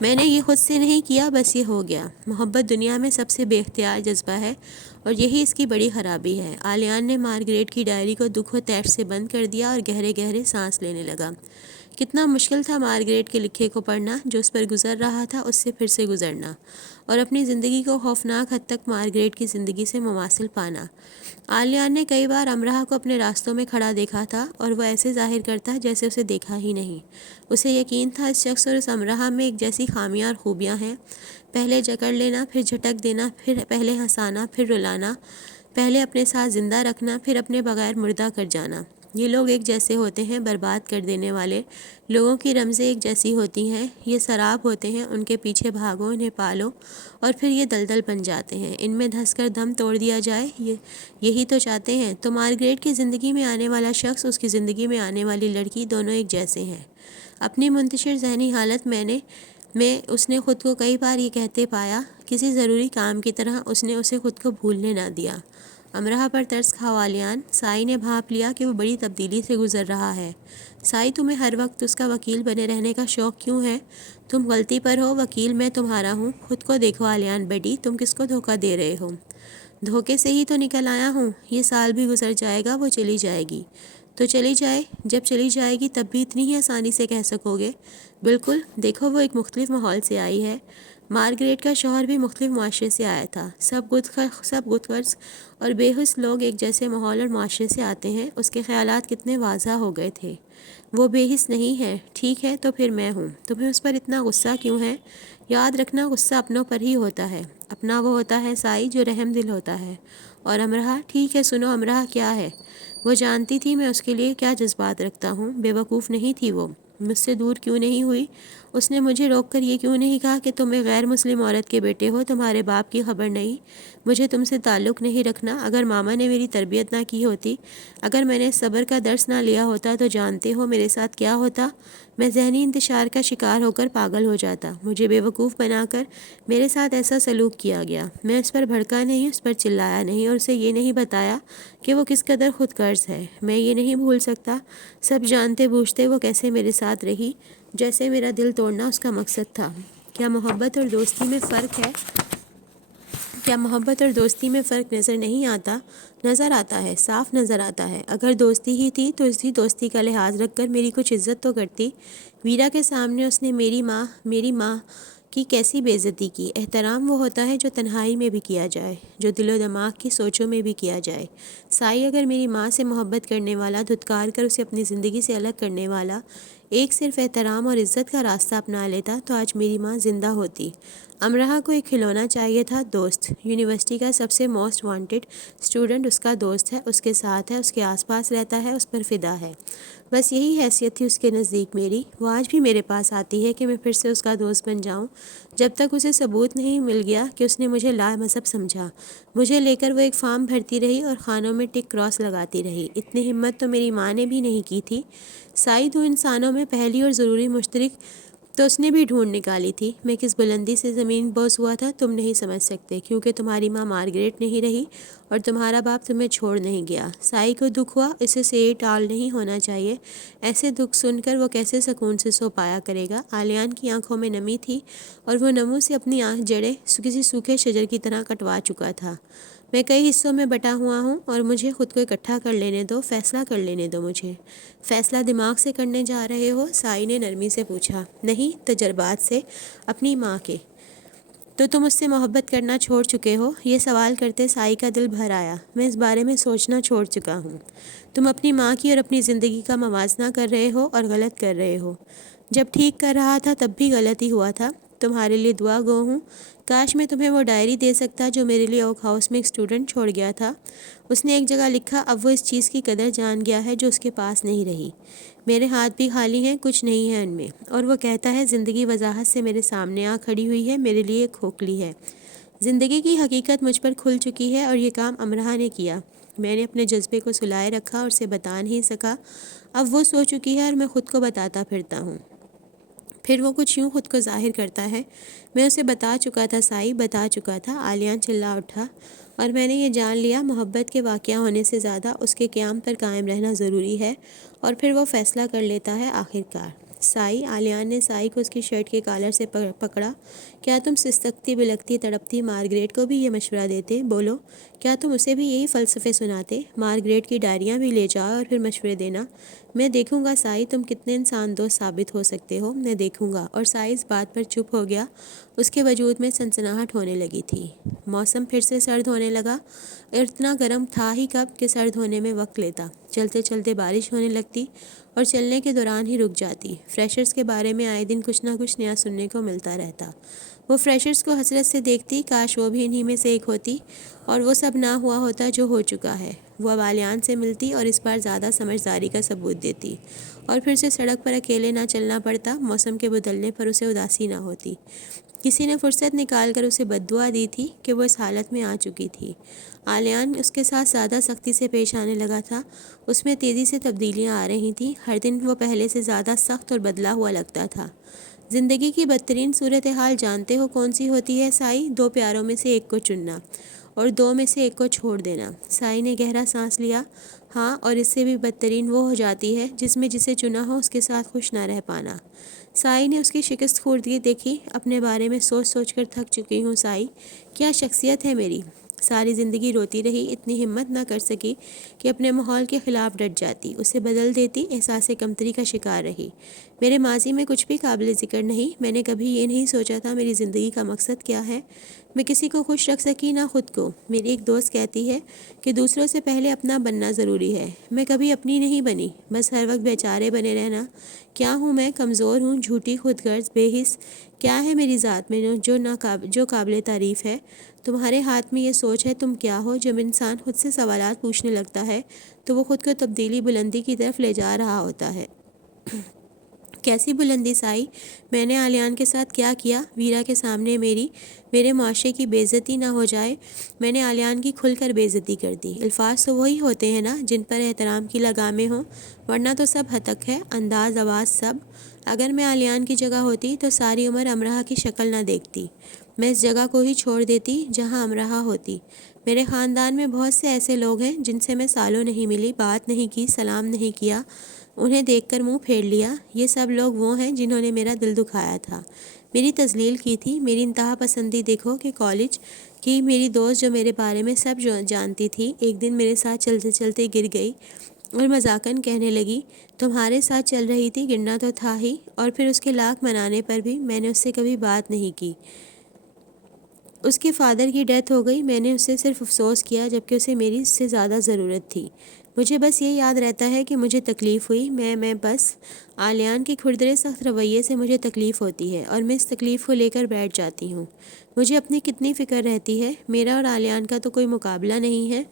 میں نے یہ خود سے نہیں کیا، بس یہ ہو گیا۔ محبت دنیا میں سب سے بے اختیار جذبہ ہے، اور یہی اس کی بڑی خرابی ہے۔ آلیان نے مارگریٹ کی ڈائری کو دکھ و طیش سے بند کر دیا اور گہرے گہرے سانس لینے لگا۔ کتنا مشکل تھا مارگریٹ کے لکھے کو پڑھنا، جو اس پر گزر رہا تھا اس سے پھر سے گزرنا، اور اپنی زندگی کو خوفناک حد تک مارگریٹ کی زندگی سے مماثل پانا۔ آلیان نے کئی بار امرہ کو اپنے راستوں میں کھڑا دیکھا تھا، اور وہ ایسے ظاہر کرتا جیسے اسے دیکھا ہی نہیں۔ اسے یقین تھا اس شخص اور اس امرہ میں ایک جیسی خامیاں اور خوبیاں ہیں، پہلے جکڑ لینا، پھر جھٹک دینا، پھر پہلے ہنسانا، پھر رلانا، پہلے اپنے ساتھ زندہ رکھنا، پھر اپنے بغیر مردہ کر جانا۔ یہ لوگ ایک جیسے ہوتے ہیں، برباد کر دینے والے لوگوں کی رمزیں ایک جیسی ہوتی ہیں، یہ سراب ہوتے ہیں، ان کے پیچھے بھاگو، انہیں پالو، اور پھر یہ دلدل بن جاتے ہیں، ان میں دھس کر دم توڑ دیا جائے، یہی تو چاہتے ہیں۔ تو مارگریٹ کی زندگی میں آنے والا شخص، اس کی زندگی میں آنے والی لڑکی، دونوں ایک جیسے ہیں۔ اپنی منتشر ذہنی حالت میں اس نے خود کو کئی بار یہ کہتے پایا، کسی ضروری کام کی طرح اس نے اسے خود کو بھولنے نہ دیا۔ امرہ پر ترس کھا آلیان، سائی نے بھانپ لیا کہ وہ بڑی تبدیلی سے گزر رہا ہے۔ سائی، تمہیں ہر وقت اس کا وکیل بنے رہنے کا شوق کیوں ہے؟ تم غلطی پر ہو، وکیل میں تمہارا ہوں۔ خود کو دیکھو آلیان بیٹی، تم کس کو دھوکہ دے رہے ہو؟ دھوکے سے ہی تو نکل آیا ہوں۔ یہ سال بھی گزر جائے گا، وہ چلی جائے گی تو چلی جائے، جب چلی جائے گی تب بھی اتنی ہی آسانی سے کہہ سکو گے بالکل۔ دیکھو وہ ایک مختلف ماحول سے آئی ہے۔ مارگریٹ کا شوہر بھی مختلف معاشرے سے آیا تھا۔ سب گد غرض اور بے حس لوگ ایک جیسے ماحول اور معاشرے سے آتے ہیں۔ اس کے خیالات کتنے واضح ہو گئے تھے۔ وہ بے حس نہیں ہے، ٹھیک ہے تو پھر میں ہوں۔ تمہیں اس پر اتنا غصہ کیوں ہے؟ یاد رکھنا، غصہ اپنوں پر ہی ہوتا ہے۔ اپنا وہ ہوتا ہے سائی جو رحم دل ہوتا ہے۔ اور امرہ، ٹھیک ہے سنو، امرہ کیا ہے؟ وہ جانتی تھی میں اس کے لیے کیا جذبات رکھتا ہوں۔ بے وقوف نہیں تھی وہ، مجھ سے دور کیوں نہیں ہوئی؟ اس نے مجھے روک کر یہ کیوں نہیں کہا کہ تم ایک غیر مسلم عورت کے بیٹے ہو، تمہارے باپ کی خبر نہیں، مجھے تم سے تعلق نہیں رکھنا؟ اگر ماما نے میری تربیت نہ کی ہوتی، اگر میں نے صبر کا درس نہ لیا ہوتا تو جانتے ہو میرے ساتھ کیا ہوتا؟ میں ذہنی انتشار کا شکار ہو کر پاگل ہو جاتا۔ مجھے بے وقوف بنا کر میرے ساتھ ایسا سلوک کیا گیا۔ میں اس پر بھڑکا نہیں، اس پر چلایا نہیں، اور اسے یہ نہیں بتایا کہ وہ کس قدر خود غرض ہے۔ میں یہ نہیں بھول سکتا، سب جانتے بوجھتے وہ کیسے میرے ساتھ رہی، جیسے میرا دل توڑنا اس کا مقصد تھا۔ کیا محبت اور دوستی میں فرق ہے؟ کیا محبت اور دوستی میں فرق نظر نہیں آتا؟ نظر آتا ہے، صاف نظر آتا ہے۔ اگر دوستی ہی تھی تو اسی دوستی کا لحاظ رکھ کر میری کچھ عزت تو کرتی۔ ویرا کے سامنے اس نے میری ماں کی کیسی بے عزتی کی۔ احترام وہ ہوتا ہے جو تنہائی میں بھی کیا جائے، جو دل و دماغ کی سوچوں میں بھی کیا جائے۔ سائی، اگر میری ماں سے محبت کرنے والا، دھتکار کر اسے اپنی زندگی سے الگ کرنے والا ایک صرف احترام اور عزت کا راستہ اپنا لیتا تو آج میری ماں زندہ ہوتی۔ امرہ کو ایک کھلونا چاہیے تھا، دوست۔ یونیورسٹی کا سب سے موسٹ وانٹڈ اسٹوڈنٹ اس کا دوست ہے، اس کے ساتھ ہے، اس کے آس پاس رہتا ہے، اس پر فدا ہے۔ بس یہی حیثیت تھی اس کے نزدیک میری۔ وہ آج بھی میرے پاس آتی ہے کہ میں پھر سے اس کا دوست بن جاؤں، جب تک اسے ثبوت نہیں مل گیا کہ اس نے مجھے لا مذہب سمجھا۔ مجھے لے کر وہ ایک فارم بھرتی رہی اور خانوں میں ٹک کراس لگاتی رہی۔ اتنی ہمت تو میری ماں نے بھی نہیں کی تھی۔ سائی، دو انسانوں میں پہلی اور ضروری مشترک تو اس نے بھی ڈھونڈ نکالی تھی۔ میں کس بلندی سے زمین بوس ہوا تھا تم نہیں سمجھ سکتے، کیونکہ تمہاری ماں مارگریٹ نہیں رہی اور تمہارا باپ تمہیں چھوڑ نہیں گیا۔ سائی کو دکھ ہوا، اسے سے یہ ٹال نہیں ہونا چاہیے۔ ایسے دکھ سن کر وہ کیسے سکون سے سو پایا کرے گا؟ آلیان کی آنکھوں میں نمی تھی اور وہ نمو سے اپنی آنکھ جڑیں کسی سوکھے شجر کی طرح کٹوا چکا تھا۔ میں کئی حصوں میں بٹا ہوا ہوں اور مجھے خود کو اکٹھا کر لینے دو، فیصلہ کر لینے دو مجھے۔ فیصلہ دماغ سے کرنے جا رہے ہو؟ سائی نے نرمی سے پوچھا۔ نہیں، تجربات سے، اپنی ماں کے۔ تو تم اس سے محبت کرنا چھوڑ چکے ہو؟ یہ سوال کرتے سائی کا دل بھر آیا۔ میں اس بارے میں سوچنا چھوڑ چکا ہوں۔ تم اپنی ماں کی اور اپنی زندگی کا موازنہ کر رہے ہو اور غلط کر رہے ہو۔ جب ٹھیک کر رہا تھا تب بھی غلط ہی ہوا تھا۔ تمہارے لیے دعا گو ہوں۔ کاش میں تمہیں وہ ڈائری دے سکتا جو میرے لیے اوک ہاؤس میں ایک اسٹوڈنٹ چھوڑ گیا تھا۔ اس نے ایک جگہ لکھا، اب وہ اس چیز کی قدر جان گیا ہے جو اس کے پاس نہیں رہی۔ میرے ہاتھ بھی خالی ہیں، کچھ نہیں ہے ان میں۔ اور وہ کہتا ہے زندگی وضاحت سے میرے سامنے آ کھڑی ہوئی ہے، میرے لیے کھوکھلی ہے۔ زندگی کی حقیقت مجھ پر کھل چکی ہے اور یہ کام امرہ نے کیا۔ میں نے اپنے جذبے کو سلائے رکھا اور اسے بتا نہیں سکا۔ اب وہ سو چکی ہے اور میں خود کو بتاتا پھرتا ہوں۔ پھر وہ کچھ یوں خود کو ظاہر کرتا ہے۔ میں اسے بتا چکا تھا سائی، بتا چکا تھا۔ آلیان چلا اٹھا۔ اور میں نے یہ جان لیا، محبت کے واقعہ ہونے سے زیادہ اس کے قیام پر قائم رہنا ضروری ہے۔ اور پھر وہ فیصلہ کر لیتا ہے آخر کار۔ سائی، آلیان نے سائی کو اس کی شرٹ کے کالر سے پکڑا۔ کیا تم سسکتی بلکتی تڑپتی مارگریٹ کو بھی یہ مشورہ دیتے؟ بولو، کیا تم اسے بھی یہی فلسفے سناتے؟ مارگریٹ کی ڈائریاں بھی لے جاؤ اور پھر مشورے دینا۔ میں دیکھوں گا سائی، تم کتنے انسان دوست ثابت ہو سکتے ہو، میں دیکھوں گا۔ اور سائی اس بات پر چپ ہو گیا۔ اس کے وجود میں سنسناہٹ ہونے لگی تھی۔ موسم پھر سے سرد ہونے لگا، اور اتنا گرم تھا ہی کب کہ سرد ہونے میں وقت لیتا۔ چلتے چلتے بارش ہونے لگتی اور چلنے کے دوران ہی رک جاتی۔ فریشرز کے بارے میں آئے دن کچھ نہ کچھ نیا سننے کو ملتا رہتا۔ وہ فریشرز کو حسرت سے دیکھتی، کاش وہ بھی انہی میں سے ایک ہوتی اور وہ سب نہ ہوا ہوتا جو ہو چکا ہے۔ وہ اب آلیان سے ملتی اور اس بار زیادہ سمجھداری کا ثبوت دیتی، اور پھر سے سڑک پر اکیلے نہ چلنا پڑتا۔ موسم کے بدلنے پر اسے اداسی نہ ہوتی۔ کسی نے فرصت نکال کر اسے بد دعا دی تھی کہ وہ اس حالت میں آ چکی تھی۔ آلیان اس کے ساتھ زیادہ سختی سے پیش آنے لگا تھا۔ اس میں تیزی سے تبدیلیاں آ رہی تھیں۔ ہر دن وہ پہلے سے زیادہ سخت اور بدلا ہوا لگتا تھا۔ زندگی کی بدترین صورتحال جانتے ہو کون سی ہوتی ہے سائی؟ دو پیاروں میں سے ایک کو چننا اور دو میں سے ایک کو چھوڑ دینا۔ سائی نے گہرا سانس لیا۔ ہاں، اور اس سے بھی بدترین وہ ہو جاتی ہے جس میں جسے چنا ہو اس کے ساتھ خوش نہ رہ پانا۔ سائی نے اس کی شکست خوردگی دیکھی۔ اپنے بارے میں سوچ سوچ کر تھک چکی ہوں سائی، کیا شخصیت ہے میری۔ ساری زندگی روتی رہی، اتنی ہمت نہ کر سکی کہ اپنے ماحول کے خلاف ڈٹ جاتی، اسے بدل دیتی، احساس کمتری کا شکار رہی۔ میرے ماضی میں کچھ بھی قابل ذکر نہیں۔ میں نے کبھی یہ نہیں سوچا تھا میری زندگی کا مقصد کیا ہے۔ میں کسی کو خوش رکھ سکی نہ خود کو۔ میری ایک دوست کہتی ہے کہ دوسروں سے پہلے اپنا بننا ضروری ہے۔ میں کبھی اپنی نہیں بنی، بس ہر وقت بیچارے بنے رہنا۔ کیا ہوں میں؟ کمزور ہوں، جھوٹی، خود غرض، بے حس۔ کیا ہے میری ذات میں جو قابل تعریف ہے؟ تمہارے ہاتھ میں یہ سوچ ہے تم کیا ہو۔ جب انسان خود سے سوالات پوچھنے لگتا ہے تو وہ خود کو تبدیلی بلندی کی طرف لے جا رہا ہوتا ہے۔ کیسی بلندی سائی؟ میں نے آلیان کے ساتھ کیا کیا؟ ویرا کے سامنے میرے معاشرے کی بے عزتی نہ ہو جائے۔ میں نے آلیان کی کھل کر بے عزتی کر دی۔ الفاظ تو وہی ہوتے ہیں نا جن پر احترام کی لگامیں ہوں، ورنہ تو سب ہتک ہے، انداز، آواز، سب۔ اگر میں آلیان کی جگہ ہوتی تو ساری عمر امرہ کی شکل نہ دیکھتی۔ میں اس جگہ کو ہی چھوڑ دیتی جہاں امرہ ہوتی۔ میرے خاندان میں بہت سے ایسے لوگ ہیں جن سے میں سالوں نہیں ملی، بات نہیں کی، سلام نہیں کیا، انہیں دیکھ کر منہ پھیر لیا۔ یہ سب لوگ وہ ہیں جنہوں نے میرا دل دکھایا تھا، میری تذلیل کی تھی۔ میری انتہا پسندی دیکھو کہ کالج کی میری دوست جو میرے بارے میں سب جانتی تھی، ایک دن میرے ساتھ چلتے چلتے گر گئی اور مذاقاً کہنے لگی، تمہارے ساتھ چل رہی تھی، گرنا تو تھا ہی۔ اور پھر اس کے لاکھ منانے پر بھی میں نے اس سے کبھی بات نہیں کی۔ اس کے فادر کی ڈیتھ ہو گئی، میں نے اس سے صرف افسوس کیا جبکہ اسے میری اس سے زیادہ ضرورت تھی۔ مجھے بس یہ یاد رہتا ہے کہ مجھے تکلیف ہوئی، میں بس آلیان کے کھردرے سخت رویے سے مجھے تکلیف ہوتی ہے اور میں اس تکلیف کو لے کر بیٹھ جاتی ہوں۔ مجھے اپنی کتنی فکر رہتی ہے۔ میرا اور آلیان کا تو کوئی مقابلہ نہیں ہے۔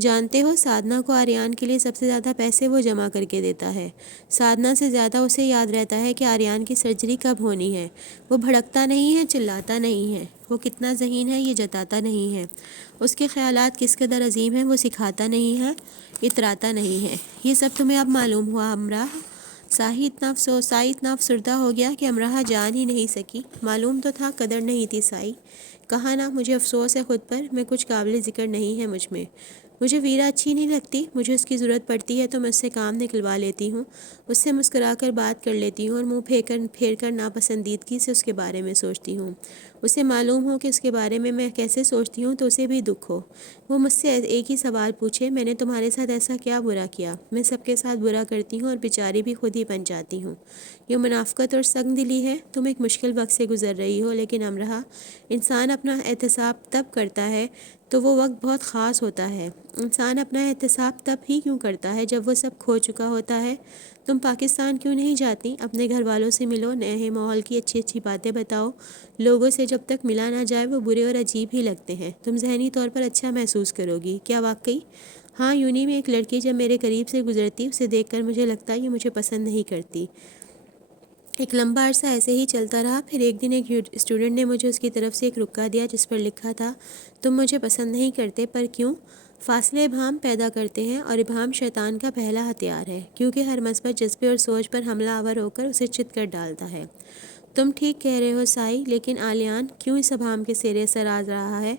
جانتے ہو سادھنا کو آریان کے لیے سب سے زیادہ پیسے وہ جمع کر کے دیتا ہے۔ سادھنا سے زیادہ اسے یاد رہتا ہے کہ آریان کی سرجری کب ہونی ہے۔ وہ بھڑکتا نہیں ہے، چلاتا نہیں ہے، وہ کتنا ذہین ہے یہ جتاتا نہیں ہے، اس کے خیالات کس قدر عظیم ہیں وہ سکھاتا نہیں ہے، اتراتا نہیں ہے۔ یہ سب تمہیں اب معلوم ہوا امرہ؟ سائی اتنا افسردہ ہو گیا کہ امراہ جان ہی نہیں سکی۔ معلوم تو تھا قدر نہیں تھی سائی، کہا نا مجھے افسوس ہے خود پر، میں کچھ قابل ذکر نہیں ہے مجھ میں۔ مجھے ویرا اچھی نہیں لگتی، مجھے اس کی ضرورت پڑتی ہے تو میں اس سے کام نکلوا لیتی ہوں، اس سے مسکرا کر بات کر لیتی ہوں اور منہ پھیر کر ناپسندیدگی سے اس کے بارے میں سوچتی ہوں۔ اسے معلوم ہو کہ اس کے بارے میں کیسے سوچتی ہوں تو اسے بھی دکھ ہو۔ وہ مجھ سے ایک ہی سوال پوچھے، میں نے تمہارے ساتھ ایسا کیا برا کیا؟ میں سب کے ساتھ برا کرتی ہوں اور بیچاری بھی خود ہی بن جاتی ہوں۔ یہ منافقت اور سنگ دلی ہے۔ تم ایک مشکل وقت سے گزر رہی ہو، لیکن امرہ، انسان اپنا احتساب تب کرتا ہے تو وہ وقت بہت خاص ہوتا ہے۔ انسان اپنا احتساب تب ہی کیوں کرتا ہے جب وہ سب کھو چکا ہوتا ہے؟ تم پاکستان کیوں نہیں جاتی؟ اپنے گھر والوں سے ملو، نئے ماحول کی اچھی اچھی باتیں بتاؤ۔ لوگوں سے جب تک ملا نہ جائے وہ برے اور عجیب ہی لگتے ہیں۔ تم ذہنی طور پر اچھا محسوس کرو گی۔ کیا واقعی؟ ہاں، یونی میں ایک لڑکی جب میرے قریب سے گزرتی، اسے دیکھ کر مجھے لگتا یہ مجھے پسند نہیں کرتی۔ ایک لمبا عرصہ ایسے ہی چلتا رہا، پھر ایک دن ایک اسٹوڈنٹ نے مجھے اس کی طرف سے ایک رکا دیا جس پر لکھا تھا، تم مجھے پسند نہیں کرتے، پر کیوں؟ فاصلے ابہام پیدا کرتے ہیں اور ابہام شیطان کا پہلا ہتھیار ہے، کیونکہ ہر مثبت جذبے اور سوچ پر حملہ آور ہو کر اسے چت کر ڈالتا ہے۔ تم ٹھیک کہہ رہے ہو سائی، لیکن آلیان کیوں اس ابہام کے سرے سے راز رہا ہے؟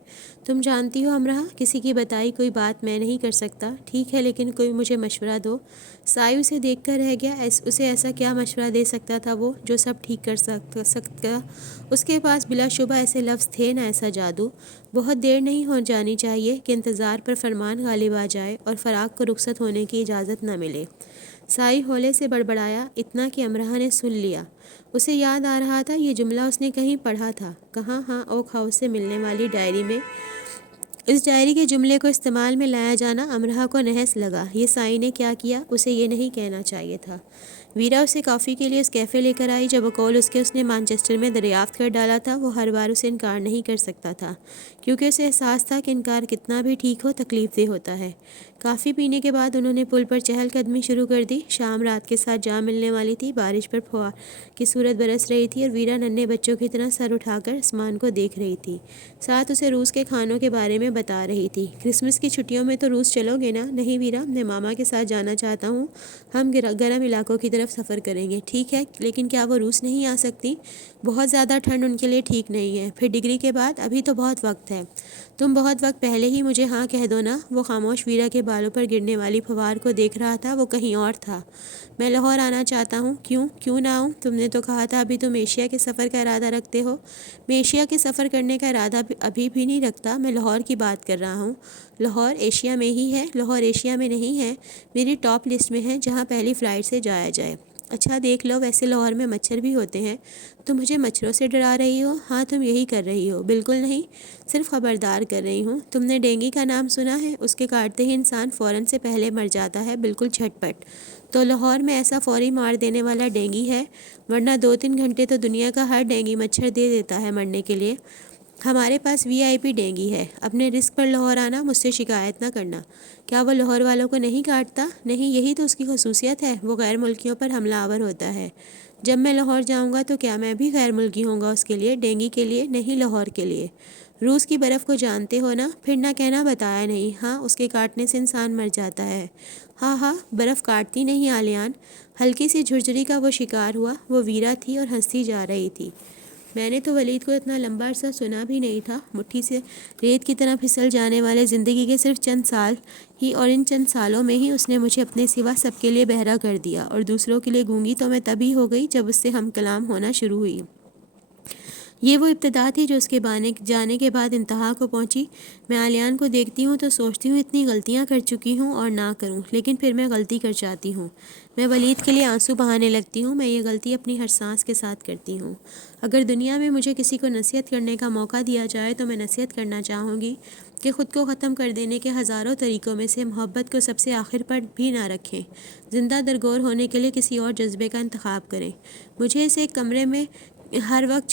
تم جانتی ہو امرہ، کسی کی بتائی کوئی بات میں نہیں کر سکتا۔ ٹھیک ہے، لیکن کوئی مجھے مشورہ دو۔ سائی اسے دیکھ کر رہ گیا۔ اسے ایسا کیا مشورہ دے سکتا تھا وہ جو سب ٹھیک کر سکتا؟ اس کے پاس بلا شبہ ایسے لفظ تھے، نہ ایسا جادو۔ بہت دیر نہیں ہو جانی چاہیے کہ انتظار پر فرمان غالب آ جائے اور فراق کو رخصت ہونے کی اجازت نہ ملے۔ سائی ہولے سے بڑبڑایا، اتنا کہ امرہ نے سن لیا۔ اسے یاد آ رہا تھا یہ جملہ اس نے کہیں پڑھا تھا۔ کہاں؟ ہاں، اوک ہاؤس سے ملنے والی ڈائری میں۔ اس ڈائری کے جملے کو استعمال میں لایا جانا امرہ کو نحس لگا۔ یہ سائی نے کیا کیا؟ اسے یہ نہیں کہنا چاہیے تھا۔ ویرا اسے کافی کے لیے اس کیفے لے کر آئی، جب بقول اس نے مانچسٹر میں دریافت کر ڈالا تھا، وہ ہر بار اسے انکار نہیں کر سکتا تھا، کیونکہ اسے احساس تھا کہ انکار کتنا بھی ٹھیک ہو تکلیف دہ ہوتا ہے۔ کافی پینے کے بعد انہوں نے پل پر چہل قدمی شروع کر دی۔ شام رات کے ساتھ جا ملنے والی تھی، بارش پر پھوار کی صورت برس رہی تھی اور ویرا ننھے بچوں کی طرح سر اٹھا کر آسمان کو دیکھ رہی تھی، ساتھ اسے روس کے کھانوں کے بارے میں بتا رہی تھی۔ کرسمس کی چھٹیوں میں تو روس چلو گے نا؟ نہیں ویرا، میں ماما کے ساتھ جانا چاہتا ہوں، ہم گرم علاقوں کی طرف سفر کریں گے۔ ٹھیک ہے، لیکن کیا وہ روس نہیں آ سکتی؟ بہت زیادہ ٹھنڈ ان کے لیے ٹھیک نہیں ہے، پھر ڈگری کے بعد، ابھی تو بہت وقت ہے۔ تم بہت وقت پہلے ہی مجھے ہاں کہہ دو نا۔ وہ خاموش ویرا کے بالوں پر گرنے والی پھوار کو دیکھ رہا تھا، وہ کہیں اور تھا۔ میں لاہور آنا چاہتا ہوں۔ کیوں نہ آؤں؟ تم نے تو کہا تھا ابھی تم ایشیا کے سفر کا ارادہ رکھتے ہو۔ میں ایشیا کے سفر کرنے کا ارادہ ابھی بھی نہیں رکھتا، میں لاہور کی بات کر رہا ہوں۔ لاہور ایشیا میں ہی ہے؟ لاہور ایشیا میں نہیں ہے، میری ٹاپ لسٹ میں ہے جہاں پہلی فلائٹ سے جایا جائے۔ اچھا دیکھ لو، ویسے لاہور میں مچھر بھی ہوتے ہیں۔ تم مجھے مچھروں سے ڈرا رہی ہو؟ ہاں، تم یہی کر رہی ہو۔ بالکل نہیں، صرف خبردار کر رہی ہوں۔ تم نے ڈینگی کا نام سنا ہے؟ اس کے کاٹتے ہی انسان فوراً سے پہلے مر جاتا ہے، بالکل جھٹ پٹ۔ تو لاہور میں ایسا فوری مار دینے والا ڈینگی ہے؟ ورنہ 2-3 گھنٹے تو دنیا کا ہر ڈینگی مچھر دے دیتا ہے مرنے کے لیے۔ ہمارے پاس VIP ڈینگی ہے۔ اپنے رسک پر لاہور آنا، مجھ سے شکایت نہ کرنا۔ کیا وہ لاہور والوں کو نہیں کاٹتا؟ نہیں، یہی تو اس کی خصوصیت ہے، وہ غیر ملکیوں پر حملہ آور ہوتا ہے۔ جب میں لاہور جاؤں گا تو کیا میں بھی غیر ملکی ہوں گا اس کے لیے؟ ڈینگی کے لیے نہیں، لاہور کے لیے۔ روس کی برف کو جانتے ہو نا؟ پھر نہ کہنا بتایا نہیں۔ ہاں، اس کے کاٹنے سے انسان مر جاتا ہے۔ ہاں، برف کاٹتی نہیں آلیان۔ ہلکی سی جھرجھری کا وہ شکار ہوا۔ وہ ویرا تھی اور ہنستی جا رہی تھی۔ میں نے تو ولید کو اتنا لمبا عرصہ سنا بھی نہیں تھا۔ مٹھی سے ریت کی طرح پھسل جانے والے زندگی کے صرف چند سال ہی، اور ان چند سالوں میں ہی اس نے مجھے اپنے سوا سب کے لیے بہرا کر دیا، اور دوسروں کے لیے گونگی تو میں تب ہی ہو گئی جب اس سے ہم کلام ہونا شروع ہوئی۔ یہ وہ ابتدا تھی جو اس کے جانے کے بعد انتہا کو پہنچی۔ میں آلیان کو دیکھتی ہوں تو سوچتی ہوں اتنی غلطیاں کر چکی ہوں اور نہ کروں، لیکن پھر میں غلطی کر جاتی ہوں۔ میں ولید کے لیے آنسو بہانے لگتی ہوں۔ میں یہ غلطی اپنی ہر سانس کے ساتھ کرتی ہوں۔ اگر دنیا میں مجھے کسی کو نصیحت کرنے کا موقع دیا جائے تو میں نصیحت کرنا چاہوں گی کہ خود کو ختم کر دینے کے ہزاروں طریقوں میں سے محبت کو سب سے آخر پر بھی نہ رکھیں۔ زندہ درگور ہونے کے لیے کسی اور جذبے کا انتخاب کریں۔ مجھے اس ایک کمرے میں ہر وقت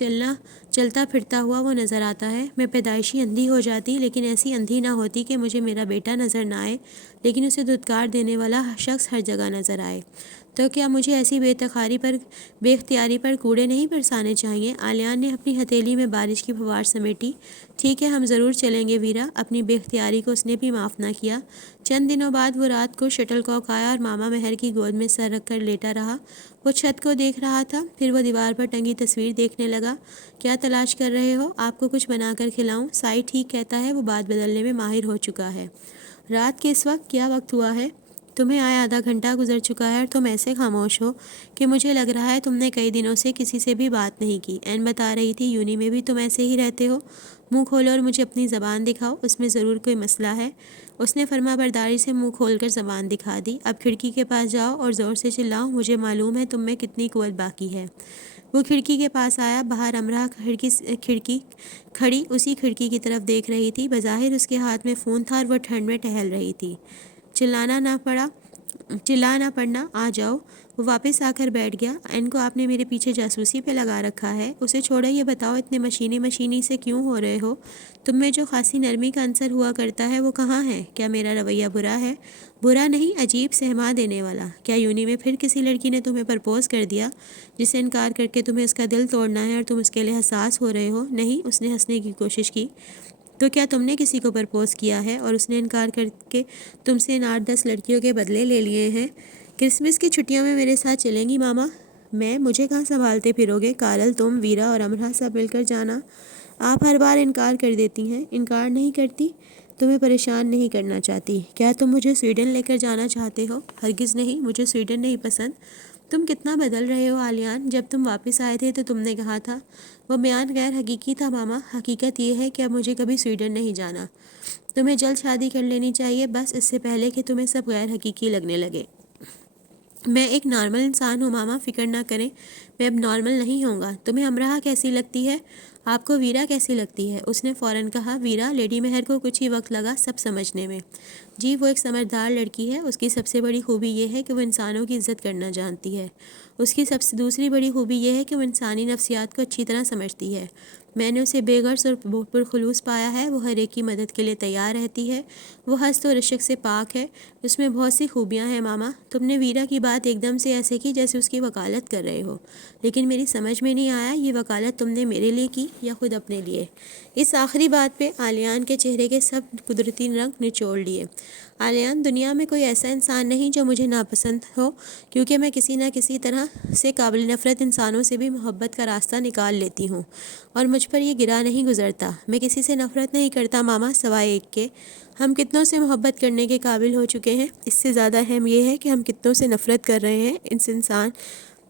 چلتا پھرتا ہوا وہ نظر آتا ہے۔ میں پیدائشی اندھی ہو جاتی، لیکن ایسی اندھی نہ ہوتی کہ مجھے میرا بیٹا نظر نہ آئے، لیکن اسے دھتکار دینے والا شخص ہر جگہ نظر آئے۔ تو کیا مجھے ایسی بے اختیاری پر کوڑے نہیں برسانے چاہیے؟ آلیان نے اپنی ہتھیلی میں بارش کی پھوار سمیٹی۔ ٹھیک ہے، ہم ضرور چلیں گے ویرا۔ اپنی بے اختیاری کو اس نے بھی معاف نہ کیا۔ چند دنوں بعد وہ رات کو شٹل کاک آیا اور ماما مہر کی گود میں سر رکھ کر لیٹا رہا۔ وہ چھت کو دیکھ رہا تھا، پھر وہ دیوار پر ٹنگی تصویر دیکھنے لگا۔ کیا تلاش کر رہے ہو؟ آپ کو کچھ بنا کر کھلاؤں؟ سائی ٹھیک کہتا ہے، وہ بات بدلنے میں ماہر ہو چکا ہے۔ رات کے اس وقت کیا وقت ہوا ہے؟ تمہیں آئے آدھا گھنٹہ گزر چکا ہے اور تم ایسے خاموش ہو کہ مجھے لگ رہا ہے تم نے کئی دنوں سے کسی سے بھی بات نہیں کی۔ این بتا رہی تھی یونی میں بھی تم ایسے ہی رہتے ہو۔ منہ کھولو اور مجھے اپنی زبان دکھاؤ، اس میں ضرور کوئی مسئلہ ہے۔ اس نے فرما برداری سے منہ کھول کر زبان دکھا دی۔ اب کھڑکی کے پاس جاؤ اور زور سے چلاؤ، مجھے معلوم ہے تم میں کتنی قوت باقی ہے۔ وہ کھڑکی کے پاس آیا۔ باہر امرا کھڑکی کھڑی اسی کھڑکی کی طرف دیکھ رہی تھی۔ بظاہر اس کے ہاتھ میں فون تھا اور وہ ٹھنڈ میں ٹہل رہی تھی۔ چلا نہ پڑنا، آ جاؤ۔ وہ واپس آ کر بیٹھ گیا۔ ان کو آپ نے میرے پیچھے جاسوسی پہ لگا رکھا ہے۔ اسے چھوڑو، یہ بتاؤ اتنے مشینی سے کیوں ہو رہے ہو؟ تم میں جو خاصی نرمی کا عنصر ہوا کرتا ہے وہ کہاں ہے؟ کیا میرا رویہ برا ہے؟ برا نہیں، عجیب سہما دینے والا۔ کیا یونی میں پھر کسی لڑکی نے تمہیں پرپوز کر دیا جسے انکار کر کے تمہیں اس کا دل توڑنا ہے اور تم اس کے لیے حساس ہو رہے ہو؟ نہیں، اس نے ہنسنے کی کوشش کی۔ تو کیا تم نے کسی کو پرپوز کیا ہے اور اس نے انکار کر کے تم سے 8-10 لڑکیوں کے بدلے لے لیے ہیں؟ کرسمس کی چھٹیوں میں میرے ساتھ چلیں گی ماما؟ مجھے کہاں سنبھالتے پھرو گے؟ کارل، تم، ویرا اور امرا سب مل کر جانا۔ آپ ہر بار انکار کر دیتی ہیں۔ انکار نہیں کرتی، تمہیں پریشان نہیں کرنا چاہتی۔ کیا تم مجھے سویڈن لے کر جانا چاہتے ہو؟ ہرگز نہیں، مجھے سویڈن نہیں پسند۔ تم کتنا بدل رہے ہو آلیان، جب تم واپس آئے تھے تو تم نے کہا تھا۔ وہ بیان غیر حقیقی تھا ماما۔ حقیقت یہ ہے کہ اب مجھے کبھی سویڈن نہیں جانا۔ تمہیں جلد شادی کر لینی چاہیے، بس اس سے پہلے کہ تمہیں سب غیر حقیقی لگنے لگے۔ میں ایک نارمل انسان ہوں ماما، فکر نہ کریں، میں اب نارمل نہیں ہوں گا۔ تمہیں امرا کیسی لگتی ہے؟ آپ کو ویرا کیسی لگتی ہے؟ اس نے فوراً کہا۔ ویرا؟ لیڈی مہر کو کچھ ہی وقت لگا سب سمجھنے میں۔ جی، وہ ایک سمجھدار لڑکی ہے۔ اس کی سب سے بڑی خوبی یہ ہے کہ وہ انسانوں کی عزت کرنا جانتی ہے۔ اس کی سب سے دوسری بڑی خوبی یہ ہے کہ وہ انسانی نفسیات کو اچھی طرح سمجھتی ہے۔ میں نے اسے بے غرض اور پرخلوص پایا ہے۔ وہ ہر ایک کی مدد کے لیے تیار رہتی ہے۔ وہ حسد و رشک سے پاک ہے۔ اس میں بہت سی خوبیاں ہیں ماما۔ تم نے ویرا کی بات ایک دم سے ایسے کی جیسے اس کی وکالت کر رہے ہو، لیکن میری سمجھ میں نہیں آیا یہ وکالت تم نے میرے لیے کی یا خود اپنے لیے؟ اس آخری بات پہ آلیان کے چہرے کے سب قدرتی رنگ نچوڑ لیے۔ آلیان، دنیا میں کوئی ایسا انسان نہیں جو مجھے ناپسند ہو، کیونکہ میں کسی نہ کسی طرح سے قابل نفرت انسانوں سے بھی محبت کا راستہ نکال لیتی ہوں، اور مجھ پر یہ گرا نہیں گزرتا۔ میں کسی سے نفرت نہیں کرتا ماما، سوائے ایک کے۔ ہم کتنوں سے محبت کرنے کے قابل ہو چکے ہیں۔ اس سے زیادہ اہم یہ ہے کہ ہم کتنوں سے نفرت کر رہے ہیں۔ اس انسان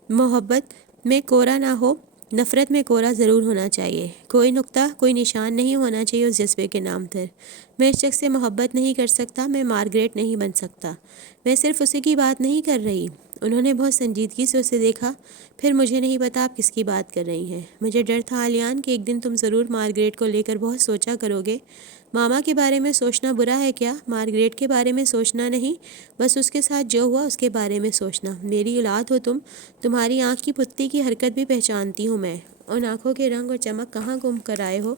محبت میں کورا نہ ہو، نفرت میں کورا ضرور ہونا چاہیے۔ کوئی نقطہ، کوئی نشان نہیں ہونا چاہیے اس جذبے کے نام پر۔ میں اس شخص سے محبت نہیں کر سکتا، میں مارگریٹ نہیں بن سکتا۔ میں صرف اسی کی بات نہیں کر رہی۔ انہوں نے بہت سنجیدگی سے اسے دیکھا۔ پھر مجھے نہیں پتا آپ کس کی بات کر رہی ہیں۔ مجھے ڈر تھا آلیان کہ ایک دن تم ضرور مارگریٹ کو لے کر بہت سوچا کرو گے۔ ماما کے بارے میں سوچنا برا ہے کیا؟ مارگریٹ کے بارے میں سوچنا نہیں، بس اس کے ساتھ جو ہوا اس کے بارے میں سوچنا۔ میری اولاد ہو تم، تمہاری آنکھ کی پتی کی حرکت بھی پہچانتی ہوں میں۔ ان آنکھوں کے رنگ اور چمک کہاں گم کر آئے ہو؟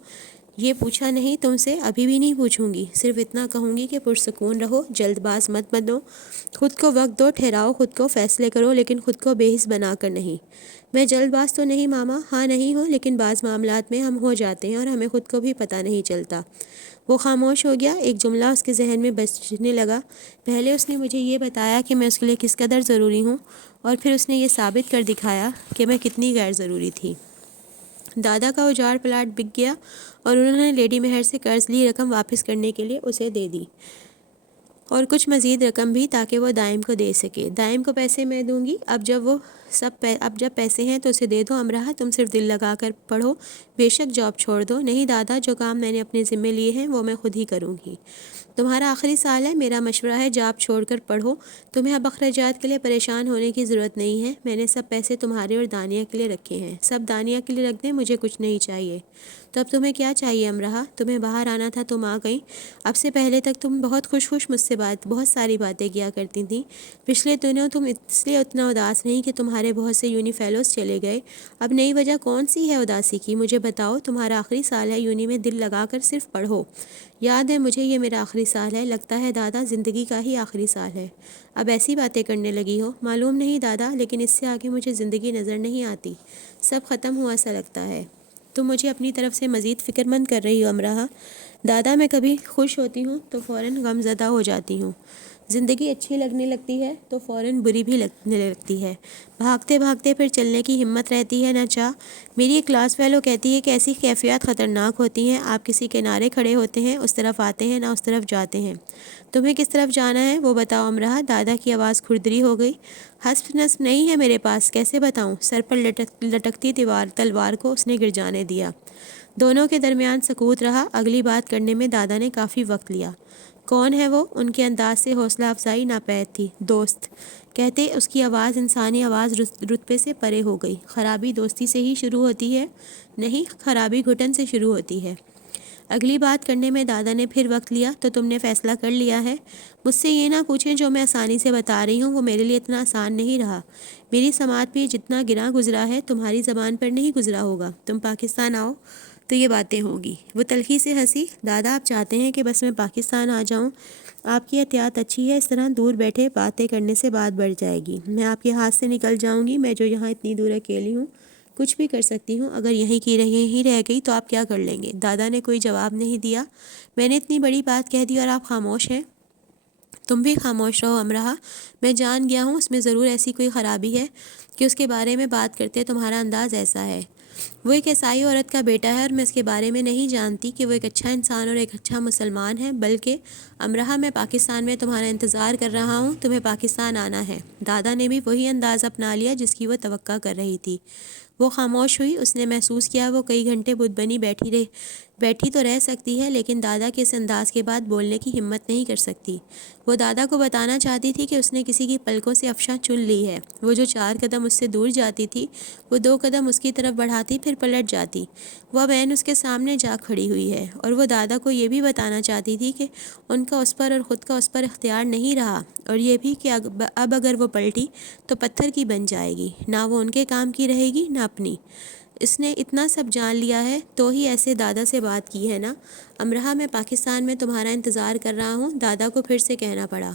یہ پوچھا نہیں تم سے، ابھی بھی نہیں پوچھوں گی۔ صرف اتنا کہوں گی کہ پرسکون رہو، جلد باز مت بنو، خود کو وقت دو، ٹھہراؤ خود کو، فیصلے کرو، لیکن خود کو بے حس بنا کر نہیں۔ میں جلد باز تو نہیں ماما، ہاں نہیں ہوں، لیکن بعض معاملات میں ہم ہو جاتے ہیں اور ہمیں خود کو بھی پتہ نہیں چلتا۔ وہ خاموش ہو گیا۔ ایک جملہ اس کے ذہن میں بجنے لگا۔ پہلے اس نے مجھے یہ بتایا کہ میں اس کے لیے کس قدر ضروری ہوں، اور پھر اس نے یہ ثابت کر دکھایا کہ میں کتنی غیر ضروری تھی۔ دادا کا اجاڑ پلاٹ بک گیا اور انہوں نے لیڈی مہر سے قرض لی رقم واپس کرنے کے لیے اسے دے دی، اور کچھ مزید رقم بھی تاکہ وہ دائم کو دے سکے۔ دائم کو پیسے میں دوں گی، اب جب پیسے ہیں تو اسے دے دو۔ امرا، تم صرف دل لگا کر پڑھو، بے شک جاب چھوڑ دو۔ نہیں دادا، جو کام میں نے اپنے ذمے لیے ہیں وہ میں خود ہی کروں گی۔ تمہارا آخری سال ہے، میرا مشورہ ہے جاب چھوڑ کر پڑھو۔ تمہیں اب اخراجات کے لیے پریشان ہونے کی ضرورت نہیں ہے۔ میں نے سب پیسے تمہارے اور دانیہ کے لیے رکھے ہیں۔ سب دانیہ کے لیے رکھ دیں، مجھے کچھ نہیں چاہیے۔ تو اب تمہیں کیا چاہیے امرا؟ تمہیں باہر آنا تھا تم آ گئی۔ اب سے پہلے تک تم بہت خوش مجھ سے بہت ساری باتیں کیا کرتی تھیں۔ پچھلے دنوں تم اس لیے اتنا اداس نہیں کہ تمہارے بہت سے یونی فیلوز چلے گئے۔ اب نئی وجہ کون سی ہے اداسی کی؟ مجھے بتاؤ۔ تمہارا آخری سال ہے، یونی میں دل لگا کر صرف پڑھو۔ یاد ہے مجھے، یہ میرا آخری سال ہے۔ لگتا ہے دادا زندگی کا ہی آخری سال ہے۔ اب ایسی باتیں کرنے لگی ہو؟ معلوم نہیں دادا، لیکن اس سے آگے مجھے زندگی نظر نہیں آتی۔ سب ختم ہوا سا لگتا ہے۔ تم مجھے اپنی طرف سے مزید فکر مند کر رہی ہو امرا۔ دادا، میں کبھی خوش ہوتی ہوں تو فوراً غم زدہ ہو جاتی ہوں۔ زندگی اچھی لگنے لگتی ہے تو فوراً بری بھی لگنے لگتی ہے۔ بھاگتے بھاگتے پھر چلنے کی ہمت رہتی ہے نہ چاہ۔ میری ایک کلاس فیلو کہتی ہے کہ ایسی کیفیات خطرناک ہوتی ہیں، آپ کسی کنارے کھڑے ہوتے ہیں، اس طرف آتے ہیں نہ اس طرف جاتے ہیں۔ تمہیں کس طرف جانا ہے وہ بتاؤ امرا۔ دادا کی آواز کھردری ہو گئی۔ حسب نصب نہیں ہے میرے پاس، کیسے بتاؤں؟ سر پر لٹکتی تلوار کو اس نے گر جانے دیا۔ دونوں کے درمیان سکوت رہا۔ اگلی بات کرنے میں دادا نے کافی وقت لیا۔ کون ہے وہ؟ ان کے انداز سے حوصلہ افزائی ناپید تھی۔ دوست کہتے اس کی آواز انسانی آواز رتبے سے پرے ہو گئی۔ خرابی دوستی سے ہی شروع ہوتی ہے؟ نہیں، خرابی گھٹن سے شروع ہوتی ہے۔ اگلی بات کرنے میں دادا نے پھر وقت لیا۔ تو تم نے فیصلہ کر لیا ہے؟ مجھ سے یہ نہ پوچھیں، جو میں آسانی سے بتا رہی ہوں وہ میرے لیے اتنا آسان نہیں رہا۔ میری سماعت بھی جتنا گراں گزرا ہے تمہاری زبان پر نہیں گزرا ہوگا۔ تم پاکستان آؤ تو یہ باتیں ہوں گی۔ وہ تلخی سے ہنسی۔ دادا، آپ چاہتے ہیں کہ بس میں پاکستان آ جاؤں؟ آپ کی احتیاط اچھی ہے، اس طرح دور بیٹھے باتیں کرنے سے بات بڑھ جائے گی۔ میں آپ کے ہاتھ سے نکل جاؤں گی، میں جو یہاں اتنی دور اکیلی ہوں کچھ بھی کر سکتی ہوں۔ اگر یہیں رہ گئی تو آپ کیا کر لیں گے؟ دادا نے کوئی جواب نہیں دیا۔ میں نے اتنی بڑی بات کہہ دی اور آپ خاموش ہیں۔ تم بھی خاموش رہو امرا۔ میں جان گیا ہوں اس میں ضرور ایسی کوئی خرابی ہے کہ اس کے بارے میں بات کرتے تمہارا انداز ایسا ہے۔ وہ ایک عیسائی عورت کا بیٹا ہے اور میں اس کے بارے میں نہیں جانتی کہ وہ ایک اچھا انسان اور ایک اچھا مسلمان ہے، بلکہ امرا میں پاکستان میں تمہارا انتظار کر رہا ہوں، تمہیں پاکستان آنا ہے۔ دادا نے بھی وہی انداز اپنا لیا جس کی وہ توقع کر رہی تھی۔ وہ خاموش ہوئی۔ اس نے محسوس کیا وہ کئی گھنٹے بت بنی بیٹھی تو رہ سکتی ہے، لیکن دادا کے اس انداز کے بعد بولنے کی ہمت نہیں کر سکتی۔ وہ دادا کو بتانا چاہتی تھی کہ اس نے کسی کی پلکوں سے افشاں چن لی ہے۔ وہ جو 4 قدم اس سے دور جاتی تھی، وہ 2 قدم اس کی طرف بڑھاتی پھر پلٹ جاتی۔ وہ اب عین اس کے سامنے جا کھڑی ہوئی ہے، اور وہ دادا کو یہ بھی بتانا چاہتی تھی کہ ان کا اس پر اور خود کا اس پر اختیار نہیں رہا، اور یہ بھی کہ اب اگر وہ پلٹی تو پتھر کی بن جائے گی، نہ وہ ان کے کام کی رہے گی نہ اپنی۔ اس نے اتنا سب جان لیا ہے تو ہی ایسے دادا سے بات کی ہے نا؟ امرا، میں پاکستان میں تمہارا انتظار کر رہا ہوں، دادا کو پھر سے کہنا پڑا۔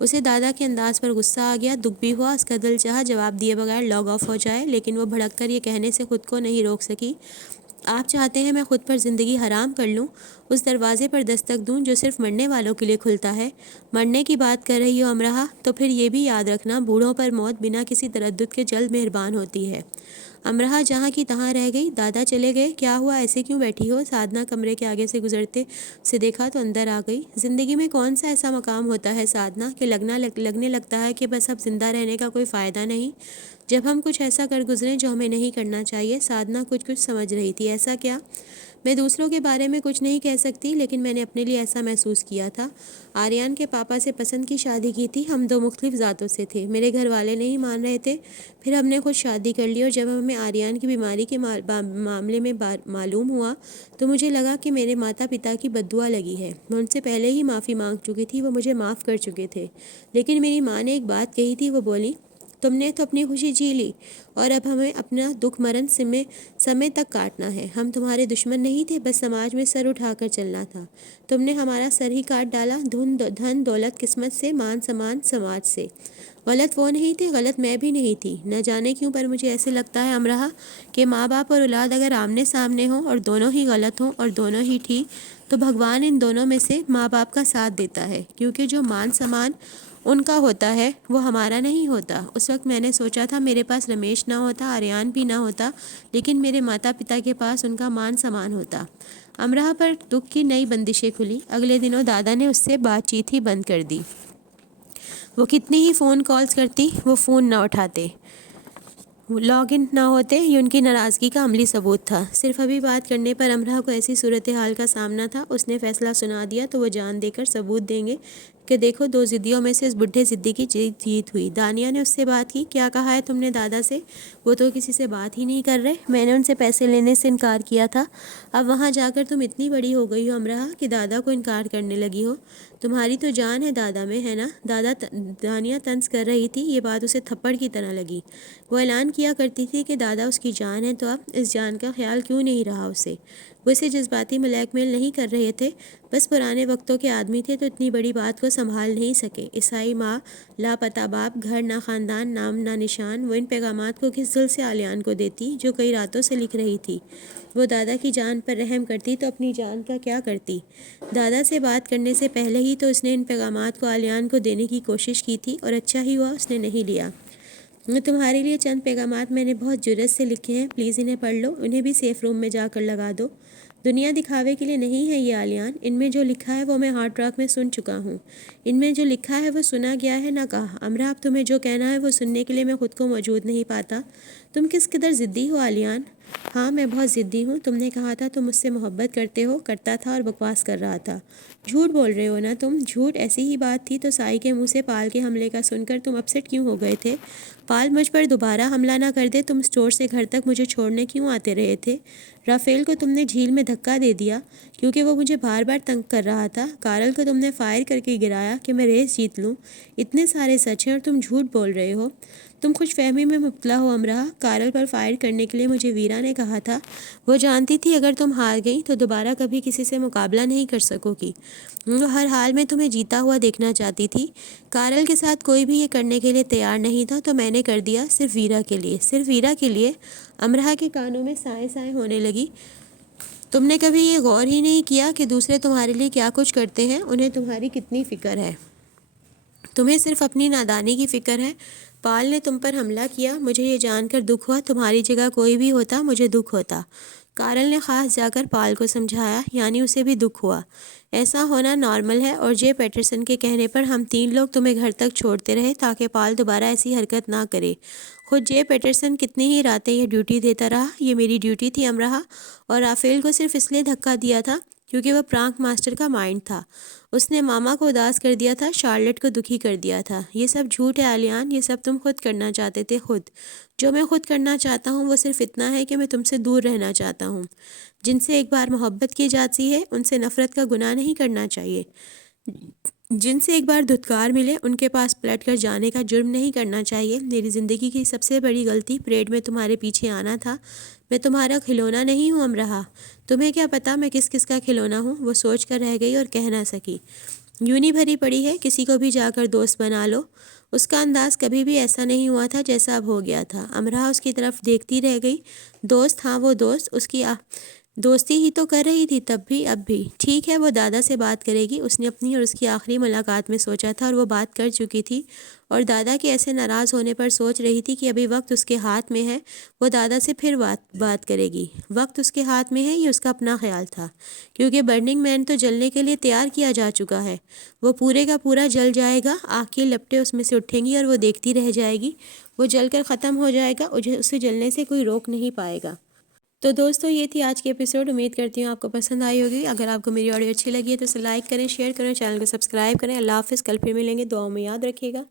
اسے دادا کے انداز پر غصہ آ گیا، دکھ بھی ہوا۔ اس کا دل چاہا جواب دیے بغیر لاگ آف ہو جائے، لیکن وہ بھڑک کر یہ کہنے سے خود کو نہیں روک سکی۔ آپ چاہتے ہیں میں خود پر زندگی حرام کر لوں، اس دروازے پر دستک دوں جو صرف مرنے والوں کے لیے کھلتا ہے؟ مرنے کی بات کر رہی ہو امرا؟ تو پھر یہ بھی یاد رکھنا، بوڑھوں پر موت بنا کسی تردد کے جلد مہربان ہوتی ہے۔ امرا جہاں کی تہاں رہ گئی۔ دادا چلے گئے؟ کیا ہوا، ایسے کیوں بیٹھی ہو؟ سادنا کمرے کے آگے سے گزرتے سے دیکھا تو اندر آ گئی۔ زندگی میں کون سا ایسا مقام ہوتا ہے سادنا کہ لگنے لگتا ہے کہ بس اب زندہ رہنے کا کوئی فائدہ نہیں، جب ہم کچھ ایسا کر گزریں جو ہمیں نہیں کرنا چاہیے؟ سادنا کچھ سمجھ رہی تھی۔ ایسا کیا؟ میں دوسروں کے بارے میں کچھ نہیں کہہ سکتی، لیکن میں نے اپنے لیے ایسا محسوس کیا تھا۔ آریان کے پاپا سے پسند کی شادی کی تھی، ہم 2 مختلف ذاتوں سے تھے، میرے گھر والے نہیں مان رہے تھے، پھر ہم نے خود شادی کر لی، اور جب ہمیں آریان کی بیماری کے معاملے میں معلوم ہوا تو مجھے لگا کہ میرے ماتا پتا کی بد دعا لگی ہے۔ میں ان سے پہلے ہی معافی مانگ چکی تھی، وہ مجھے معاف کر چکے تھے، لیکن میری ماں نے ایک بات کہی تھی۔ وہ بولی، تم نے تو اپنی خوشی جی لی اور اب ہمیں اپنا دکھ مرن سمے تک کاٹنا ہے۔ ہم تمہارے دشمن نہیں تھے، بس سماج میں سر اٹھا کر چلنا تھا۔ تم نے ہمارا سر ہی کاٹ ڈالا، دھن دولت قسمت سے، مان سمان سماج سے۔ غلط وہ نہیں تھے، غلط میں بھی نہیں تھی۔ نہ جانے کیوں پر مجھے ایسے لگتا ہے امرا کہ ماں باپ اور اولاد اگر آمنے سامنے ہوں اور دونوں ہی غلط ہوں اور دونوں ہی ٹھیک، تو بھگوان ان دونوں میں سے ماں باپ کا ساتھ دیتا ہے، کیونکہ جو مان سمان ان کا ہوتا ہے وہ ہمارا نہیں ہوتا۔ اس وقت میں نے سوچا تھا میرے پاس رمیش نہ ہوتا، آریان بھی نہ ہوتا، لیکن میرے ماتا پتا کے پاس ان کا مان سمان ہوتا۔ امرا پر دکھ کی نئی بندشیں کھلی۔ اگلے دنوں دادا نے اس سے بات چیت ہی بند کر دی۔ وہ کتنی ہی فون کالز کرتی، وہ فون نہ اٹھاتے، لاگ ان نہ ہوتے، یہ ان کی ناراضگی کا عملی ثبوت تھا۔ صرف ابھی بات کرنے پر امرا کو ایسی صورتحال کا سامنا تھا، اس نے فیصلہ سنا دیا تو وہ جان دے کر ثبوت دیں گے، کہ دیکھو 2 ضدیوں میں سے اس بڈھے ضدی کی جیت ہوئی۔ دانیہ نے اس سے بات کی، کیا کہا ہے تم نے دادا سے؟ وہ تو کسی سے بات ہی نہیں کر رہے، میں نے ان سے پیسے لینے سے انکار کیا تھا، اب وہاں جا کر تم اتنی بڑی ہو گئی ہو امرا کہ دادا کو انکار کرنے لگی ہو، تمہاری تو جان ہے دادا میں، ہے نا؟ دانیہ طنز کر رہی تھی، یہ بات اسے تھپڑ کی طرح لگی۔ وہ اعلان کیا کرتی تھی کہ دادا اس کی جان ہے، تو اب اس جان کا خیال کیوں نہیں رہا اسے؟ وہ اسے جذباتی بلیک میل نہیں کر رہے تھے، بس پرانے وقتوں کے آدمی تھے تو اتنی بڑی بات کو سنبھال نہیں سکے۔ عیسائی ماں، لاپتہ باپ، گھر نہ خاندان، نام نہ نشان، وہ ان پیغامات کو کس دل سے علیان کو دیتی جو کئی راتوں سے لکھ رہی تھی؟ وہ دادا کی جان پر رحم کرتی تو اپنی جان کا کیا کرتی؟ دادا سے بات کرنے سے پہلے ہی تو اس نے ان پیغامات کو علیان کو دینے کی کوشش کی تھی، اور اچھا ہی ہوا اس نے نہیں لیا۔ تمہارے لیے چند پیغامات میں نے بہت جرات سے لکھے ہیں، پلیز انہیں پڑھ لو، انہیں بھی سیف روم میں جا کر لگا دو۔ دنیا دکھاوے کے لیے نہیں ہے یہ علیان، ان میں جو لکھا ہے وہ میں ہارٹ راک میں سن چکا ہوں، ان میں جو لکھا ہے وہ سنا گیا ہے نہ کہا۔ امرا، اب تمہیں جو کہنا ہے وہ سننے کے لیے میں خود کو موجود نہیں پاتا۔ تم کس قدر ضدی ہو علیان؟ ہاں میں بہت ضدی ہوں، تم نے کہا تھا تم مجھ سے محبت کرتے ہو، کرتا تھا اور بکواس کر رہا تھا۔ جھوٹ بول رہے ہو نا تم؟ جھوٹ؟ ایسی ہی بات تھی تو سائی کے منہ سے پال کے حملے کا سن کر تم اپسیٹ کیوں ہو گئے تھے؟ پال مجھ پر دوبارہ حملہ نہ کر دے، تم اسٹور سے گھر تک مجھے چھوڑنے کیوں آتے رہے تھے؟ رافیل کو تم نے جھیل میں دھکا دے دیا کیونکہ وہ مجھے بار بار تنگ کر رہا تھا، کارل کو تم نے فائر کر کے گرایا کہ میں ریس جیت لوں۔ اتنے سارے سچ ہیں اور تم جھوٹ بول رہے ہو۔ تم خوش فہمی میں مبتلا ہو امرا، کارل پر فائر کرنے کے لیے مجھے ویرا نے کہا تھا، وہ جانتی تھی اگر تم ہار گئی تو دوبارہ کبھی کسی سے مقابلہ نہیں کر سکو گی، وہ ہر حال میں تمہیں جیتا ہوا دیکھنا چاہتی تھی۔ کارل کے ساتھ کوئی بھی یہ کرنے کے لیے تیار نہیں تھا تو میں نے کر دیا، صرف ویرا کے لیے، صرف ویرا کے لیے۔ امرا کے کانوں میں سائیں سائیں ہونے لگی۔ تم نے کبھی یہ غور ہی نہیں کیا کہ دوسرے تمہارے لیے کیا کچھ کرتے ہیں، انہیں تمہاری کتنی فکر ہے؟ تمہیں صرف اپنی نادانی کی فکر ہے۔ پال نے تم پر حملہ کیا، مجھے یہ جان کر دکھ ہوا، تمہاری جگہ کوئی بھی ہوتا مجھے دکھ ہوتا۔ کارل نے خاص جا کر پال کو سمجھایا، یعنی اسے بھی دکھ ہوا۔ ایسا ہونا نارمل ہے، اور جے پیٹرسن کے کہنے پر ہم 3 لوگ تمہیں گھر تک چھوڑتے رہے تاکہ پال دوبارہ ایسی حرکت نہ کرے۔ خود جے پیٹرسن کتنی ہی راتیں یہ ڈیوٹی دیتا رہا، یہ میری ڈیوٹی تھی امرا، اور رافیل کو صرف اس لیے دھکا دیا تھا کیونکہ وہ پرانک ماسٹر کا مائنڈ تھا، اس نے ماما کو اداس کر دیا تھا، شارلٹ کو دکھی کر دیا تھا۔ یہ سب جھوٹ ہے علیان، یہ سب تم خود کرنا چاہتے تھے، خود۔ جو میں خود کرنا چاہتا ہوں وہ صرف اتنا ہے کہ میں تم سے دور رہنا چاہتا ہوں۔ جن سے ایک بار محبت کی جاتی ہے ان سے نفرت کا گناہ نہیں کرنا چاہیے، جن سے ایک بار دھتکار ملے ان کے پاس پلٹ کر جانے کا جرم نہیں کرنا چاہیے۔ میری زندگی کی سب سے بڑی غلطی پریڈ میں تمہارے پیچھے آنا تھا، میں تمہارا کھلونا نہیں ہوں امرا، تمہیں کیا پتا میں کس کس کا کھلونا ہوں؟ وہ سوچ کر رہ گئی اور کہہ نہ سکی۔ یونی بھری پڑی ہے، کسی کو بھی جا کر دوست بنا لو۔ اس کا انداز کبھی بھی ایسا نہیں ہوا تھا جیسا اب ہو گیا تھا۔ امرا اس کی طرف دیکھتی رہ گئی۔ دوست؟ ہاں وہ دوست، اس کی دوستی ہی تو کر رہی تھی تب بھی، اب بھی۔ ٹھیک ہے وہ دادا سے بات کرے گی، اس نے اپنی اور اس کی آخری ملاقات میں سوچا تھا، اور وہ بات کر چکی تھی، اور دادا کے ایسے ناراض ہونے پر سوچ رہی تھی کہ ابھی وقت اس کے ہاتھ میں ہے، وہ دادا سے پھر بات کرے گی۔ وقت اس کے ہاتھ میں ہے، یہ اس کا اپنا خیال تھا، کیونکہ برننگ مین تو جلنے کے لیے تیار کیا جا چکا ہے، وہ پورے کا پورا جل جائے گا، آگ کی لپٹیں اس میں سے اٹھیں گی اور وہ دیکھتی رہ جائے گی، وہ جل کر ختم ہو جائے گا، اسے جلنے سے کوئی روک نہیں پائے گا۔ تو دوستو یہ تھی آج کی ایپیسوڈ، امید کرتی ہوں آپ کو پسند آئی ہوگی۔ اگر آپ کو میری آڈیو اچھی لگی ہے تو اسے لائک کریں، شیئر کریں، چینل کو سبسکرائب کریں۔ اللہ حافظ، کل پھر ملیں گے، دعاؤں میں یاد رکھیے گا۔